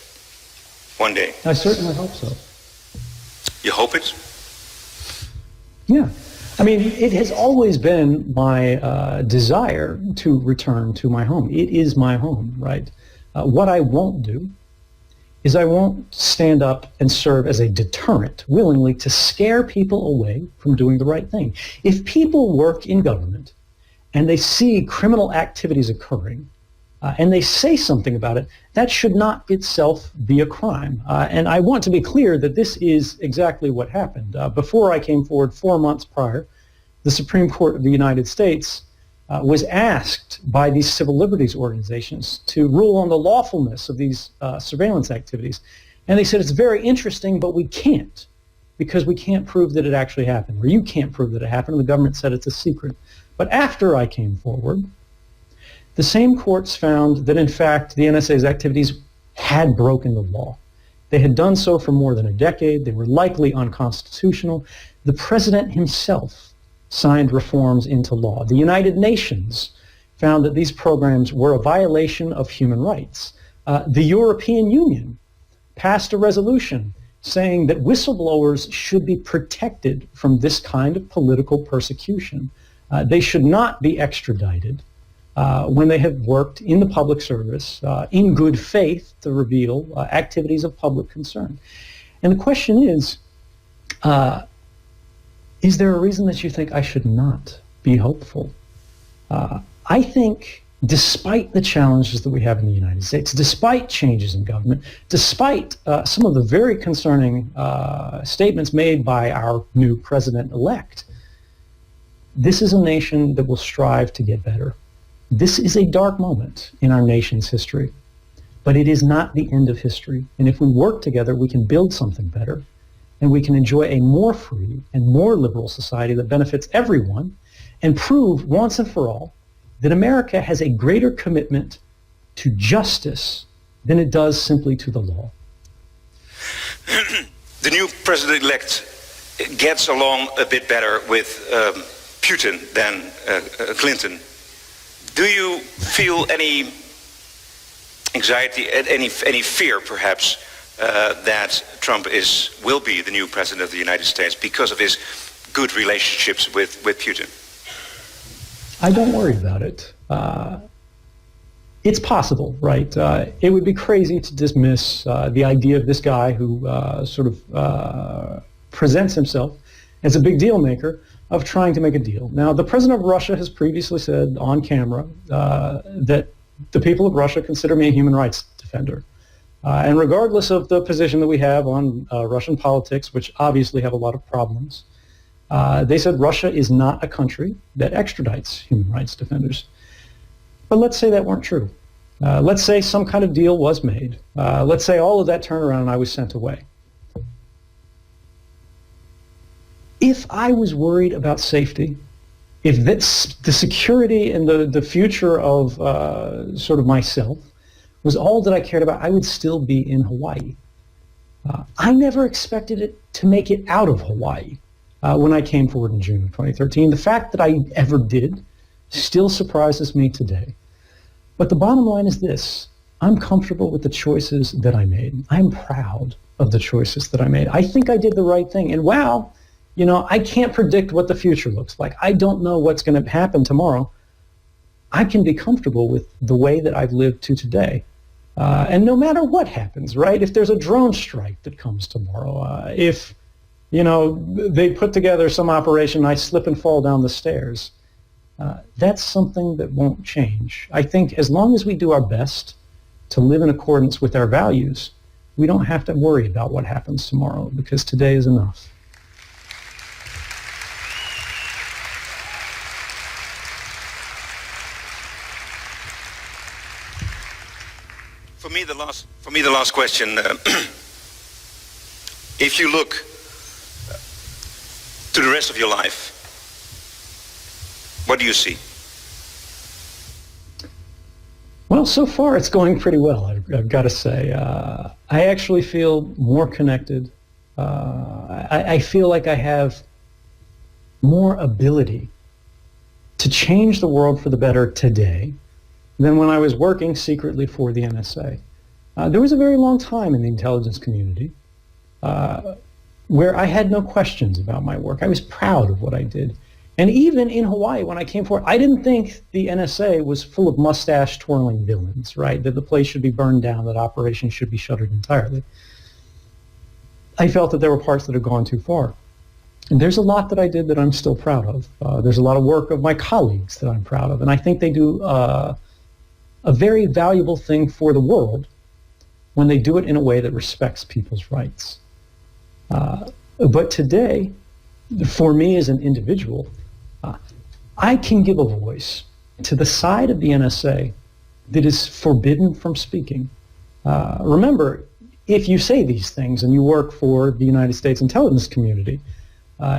one day? I certainly hope so. You hope it? Yeah. I mean, it has always been my desire to return to my home. It is my home, right? What I won't do is I won't stand up and serve as a deterrent willingly to scare people away from doing the right thing. If people work in government and they see criminal activities occurring, and they say something about it, that should not itself be a crime. And I want to be clear that this is exactly what happened. Before I came forward 4 months prior, the Supreme Court of the United States was asked by these civil liberties organizations to rule on the lawfulness of these surveillance activities. And they said, it's very interesting, but we can't, because we can't prove that it actually happened, or you can't prove that it happened, and the government said it's a secret. But after I came forward, the same courts found that, in fact, the NSA's activities had broken the law. They had done so for more than a decade. They were likely unconstitutional. The president himself signed reforms into law. The United Nations found that these programs were a violation of human rights. The European Union passed a resolution saying that whistleblowers should be protected from this kind of political persecution. They should not be extradited when they have worked in the public service in good faith to reveal activities of public concern. And the question is there a reason that you think I should not be hopeful? I think despite the challenges that we have in the United States, despite changes in government, despite some of the very concerning statements made by our new president-elect, this is a nation that will strive to get better. This is a dark moment in our nation's history, but it is not the end of history. And if we work together, we can build something better, and we can enjoy a more free and more liberal society that benefits everyone, and prove once and for all that America has a greater commitment to justice than it does simply to the law. The new president-elect gets along a bit better with Putin than Clinton. Do you feel any anxiety, any fear, perhaps, that Trump will be the new president of the United States because of his good relationships with Putin? I don't worry about it. It's possible, right? It would be crazy to dismiss the idea of this guy who presents himself as a big deal maker of trying to make a deal. Now, the president of Russia has previously said on camera that the people of Russia consider me a human rights defender. And regardless of the position that we have on Russian politics, which obviously have a lot of problems, they said Russia is not a country that extradites human rights defenders. But let's say that weren't true. Let's say some kind of deal was made. Let's say all of that turned around and I was sent away. If I was worried about safety, if the security and the future of sort of myself was all that I cared about, I would still be in Hawaii. I never expected it to make it out of Hawaii when I came forward in June of 2013. The fact that I ever did still surprises me today. But the bottom line is this: I'm comfortable with the choices that I made. I'm proud of the choices that I made. I think I did the right thing. And wow, you know, I can't predict what the future looks like. I don't know what's going to happen tomorrow. I can be comfortable with the way that I've lived to today. And no matter what happens, right? If there's a drone strike that comes tomorrow, if, you know, they put together some operation and I slip and fall down the stairs, that's something that won't change. I think as long as we do our best to live in accordance with our values, we don't have to worry about what happens tomorrow, because today is enough. For me, the last question. If you look to the rest of your life, what do you see? Well, so far it's going pretty well, I've got to say. I actually feel more connected. I feel like I have more ability to change the world for the better today than when I was working secretly for the NSA. There was a very long time in the intelligence community where I had no questions about my work. I was proud of what I did. And even in Hawaii, when I came forward, I didn't think the NSA was full of mustache-twirling villains, right? That the place should be burned down, that operations should be shuttered entirely. I felt that there were parts that had gone too far. And there's a lot that I did that I'm still proud of. There's a lot of work of my colleagues that I'm proud of. And I think they do a very valuable thing for the world when they do it in a way that respects people's rights. But today, for me as an individual, I can give a voice to the side of the NSA that is forbidden from speaking. Remember, if you say these things and you work for the United States intelligence community,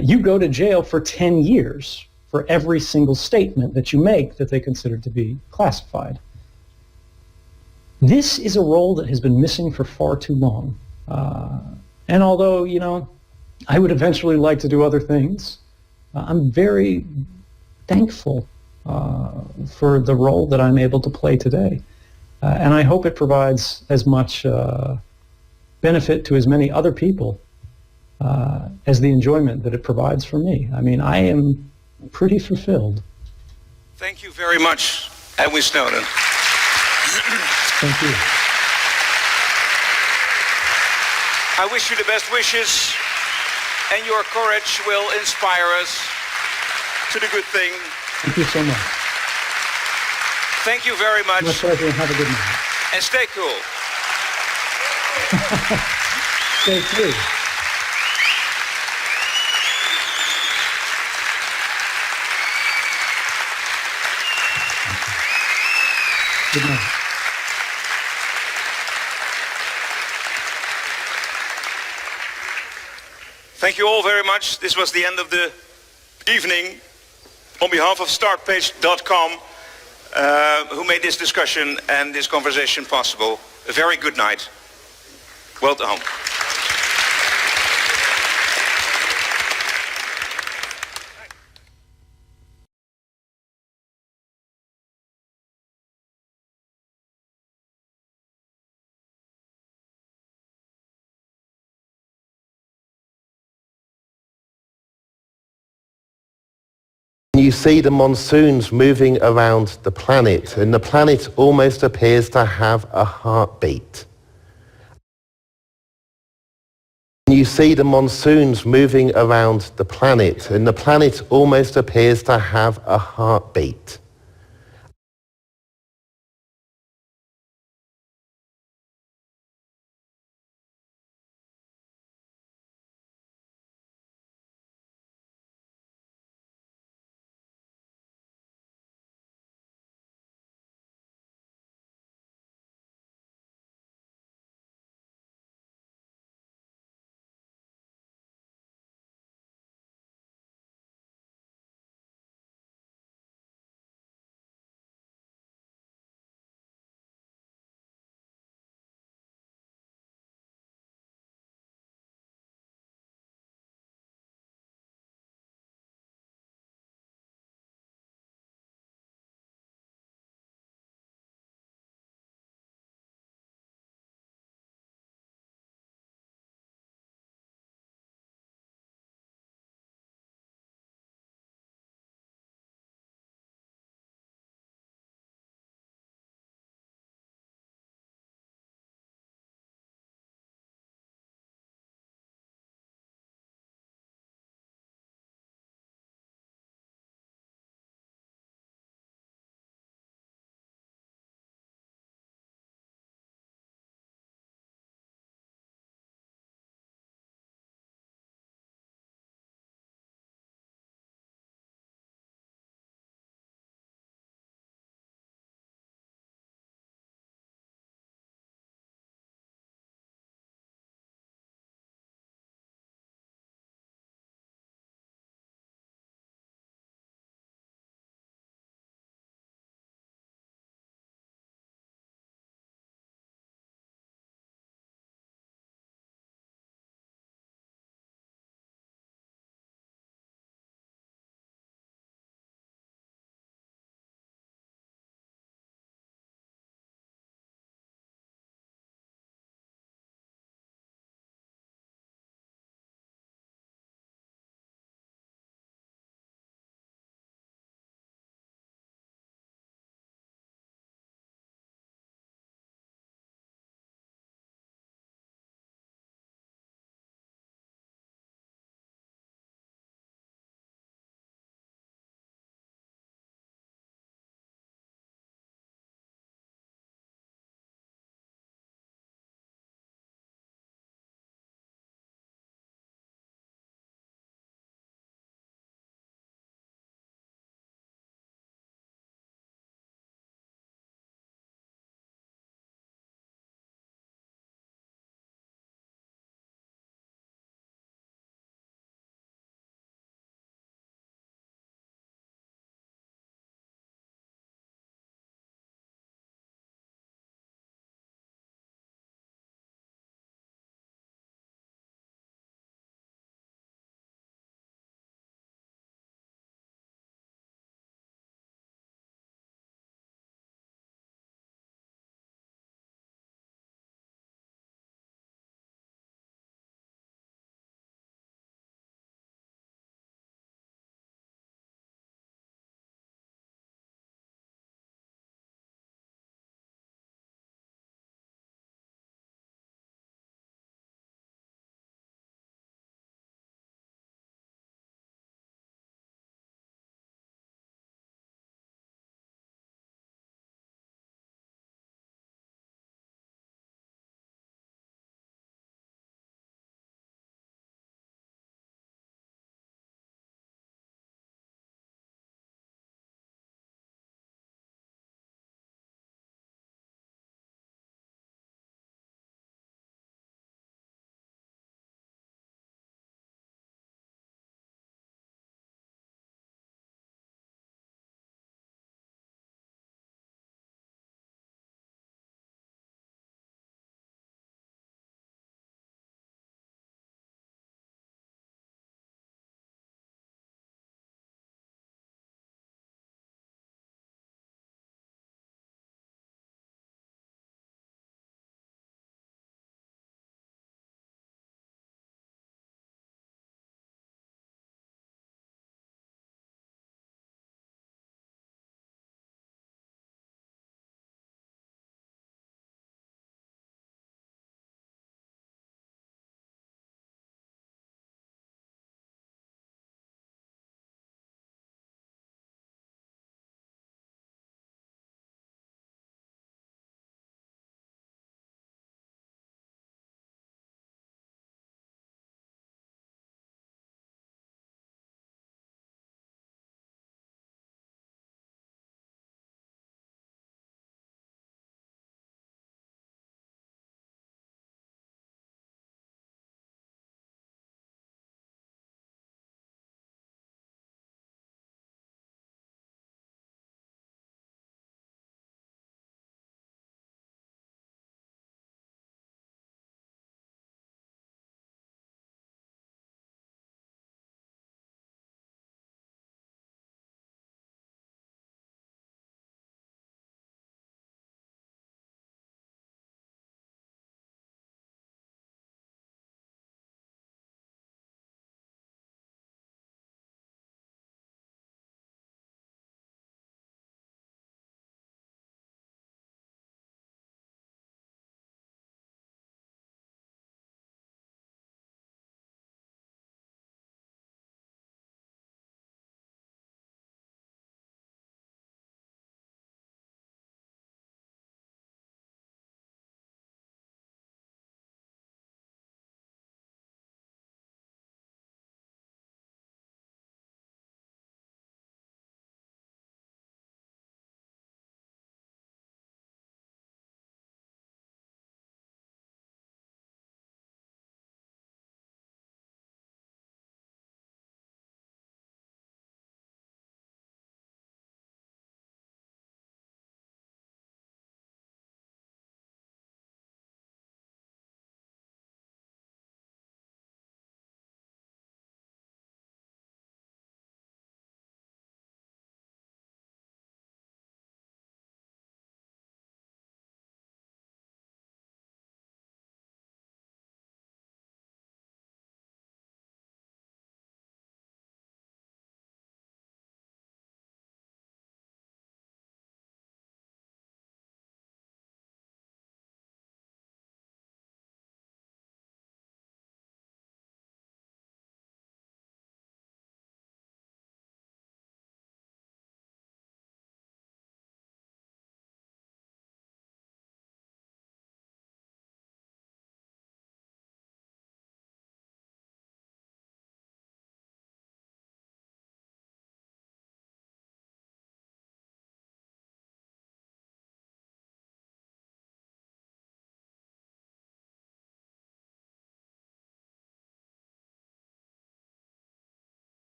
you go to jail for 10 years for every single statement that you make that they consider to be classified. This is a role that has been missing for far too long. And although, you know, I would eventually like to do other things, I'm very thankful for the role that I'm able to play today. And I hope it provides as much benefit to as many other people as the enjoyment that it provides for me. I mean, I am pretty fulfilled. Thank you very much, Edwin Snowden. Thank you. I wish you the best wishes, and your courage will inspire us to the good thing. Thank you so much. Thank you very much. My pleasure, and have a good night. And stay cool. Stay free. Good night. Thank you all very much. This was the end of the evening. On behalf of StartPage.com, who made this discussion and this conversation possible, a very good night. Welcome home. You see the monsoons moving around the planet, and the planet almost appears to have a heartbeat. You see the monsoons moving around the planet, and the planet almost appears to have a heartbeat.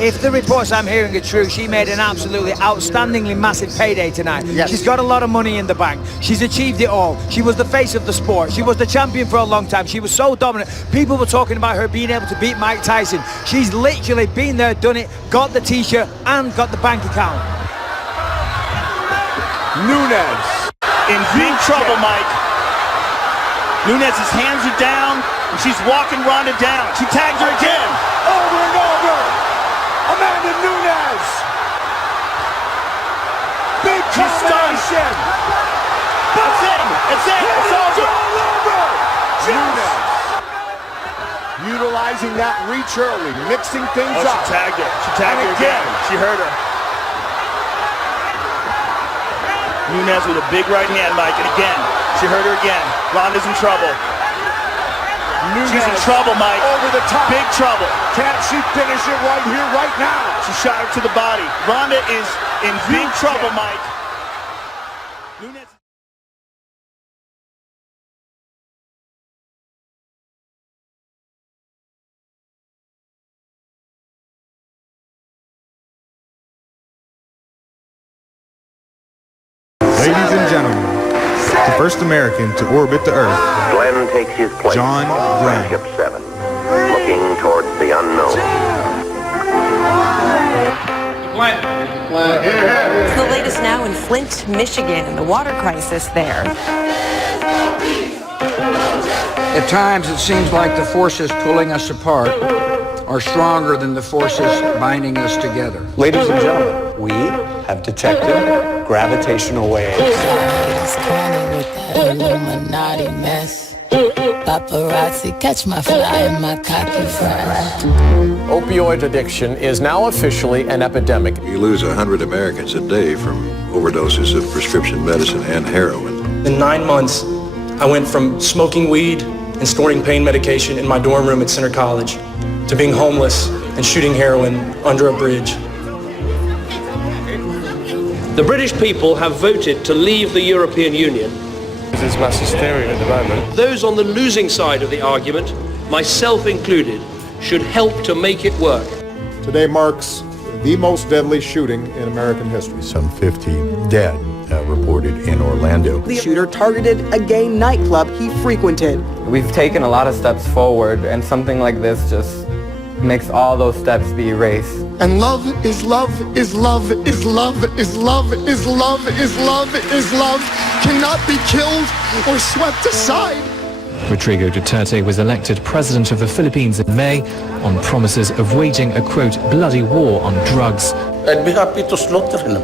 if the reports I'm hearing are true, she made an absolutely outstandingly massive payday tonight. Yes. She's got a lot of money in the bank. She's achieved it all. She was the face of the sport. She was the champion for a long time. She was so dominant. People were talking about her being able to beat Mike Tyson. She's literally been there, done it, got the t-shirt and got the bank account. Nunes in big trouble, Mike. Nunes' hands are down, and she's walking Ronda down. She tagged her again. Over and over. Amanda Nunes. Big combination. That's it. That's it. It's over. Nunes. Utilizing that reach early, mixing things up. She tagged her. She tagged her again. She hurt her. Nunes with a big right hand, Mike, and again, she hurt her again. Ronda's in trouble. She's in trouble, Mike. Over the top. Big trouble. Can't she finish it right here, right now? She shot her to the body. Ronda is in big trouble, Mike. Nunes. Ladies and gentlemen, the first American to orbit the Earth, Glenn takes his place John on Glenn. Ship 7, looking towards the unknown. It's the latest now in Flint, Michigan, and the water crisis there. At times, it seems like the forces pulling us apart are stronger than the forces binding us together. Ladies and gentlemen, we have detected gravitational waves. Illuminati mess. Paparazzi catch my fly and my cocky fresh. Opioid addiction is now officially an epidemic. You lose 100 Americans a day from overdoses of prescription medicine and heroin. In 9 months, I went from smoking weed and storing pain medication in my dorm room at Center College to being homeless and shooting heroin under a bridge. The British people have voted to leave the European Union. There's mass hysteria at the moment. Those on the losing side of the argument, myself included, should help to make it work. Today marks the most deadly shooting in American history. Some 50 dead reported in Orlando. The shooter targeted a gay nightclub he frequented. We've taken a lot of steps forward, and something like this just makes all those steps be erased. And love is love is love is love is love is love is love is love cannot be killed or swept aside. Rodrigo Duterte was elected president of the Philippines in May on promises of waging a, quote, bloody war on drugs. I'd be happy to slaughter him.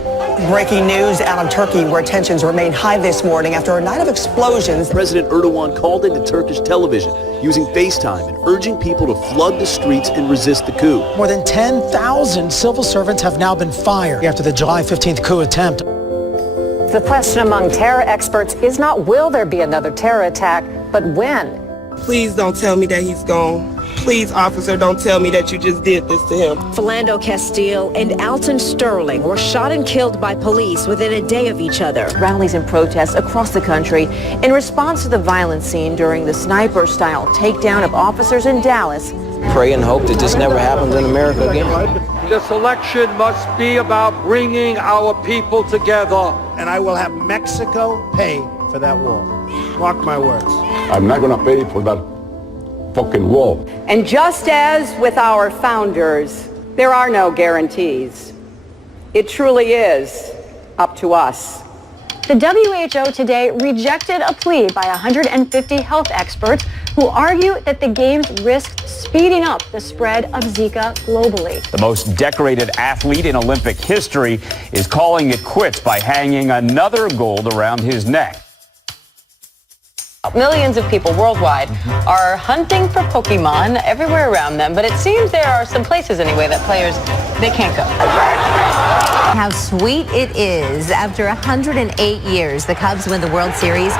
Breaking news out of Turkey, where tensions remain high this morning after a night of explosions. President Erdogan called into Turkish television using FaceTime and urging people to flood the streets and resist the coup. More than 10,000 civil servants have now been fired after the July 15th coup attempt. The question among terror experts is not will there be another terror attack, but when? Please don't tell me that he's gone. Please, officer, don't tell me that you just did this to him. Philando Castile and Alton Sterling were shot and killed by police within a day of each other. Rallies and protests across the country in response to the violence seen during the sniper-style takedown of officers in Dallas. Pray and hope that this never happens in America again. This election must be about bringing our people together. And I will have Mexico pay for that wall. Mark my words. I'm not going to pay for that fucking wall. And just as with our founders, there are no guarantees. It truly is up to us. The WHO today rejected a plea by 150 health experts who argue that the games risked speeding up the spread of Zika globally. The most decorated athlete in Olympic history is calling it quits by hanging another gold around his neck. Millions of people worldwide are hunting for Pokemon everywhere around them, but it seems there are some places anyway that players, they can't go. How sweet it is. After 108 years, the Cubs win the World Series.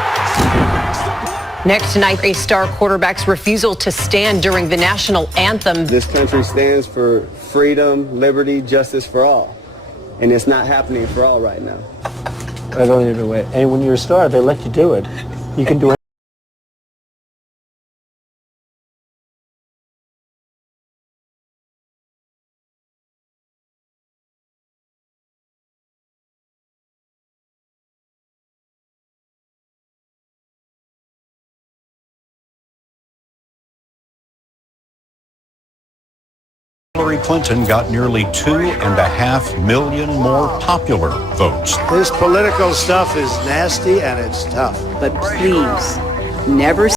Next tonight, a star quarterback's refusal to stand during the national anthem. This country stands for freedom, liberty, justice for all. And it's not happening for all right now. I don't even wait. And when you're a star, they let you do it. You can do it. Hillary Clinton got nearly 2.5 million more popular votes. This political stuff is nasty and it's tough. But please, never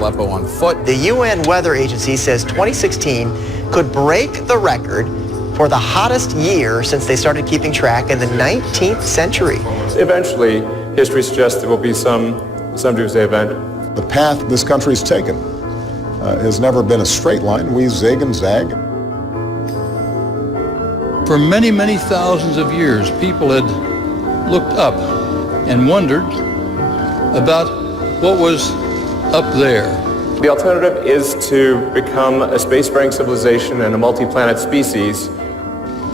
Aleppo on foot. The UN Weather Agency says 2016 could break the record for the hottest year since they started keeping track in the 19th century. Eventually, history suggests there will be some doomsday event. The path this country's taken has never been a straight line. We zig and zag. For many, many thousands of years, people had looked up and wondered about what was up there. The alternative is to become a spacefaring civilization and a multi-planet species.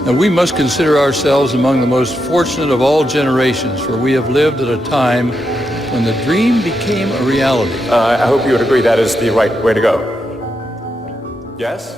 And we must consider ourselves among the most fortunate of all generations, for we have lived at a time when the dream became a reality. I hope you would agree that is the right way to go. Yes?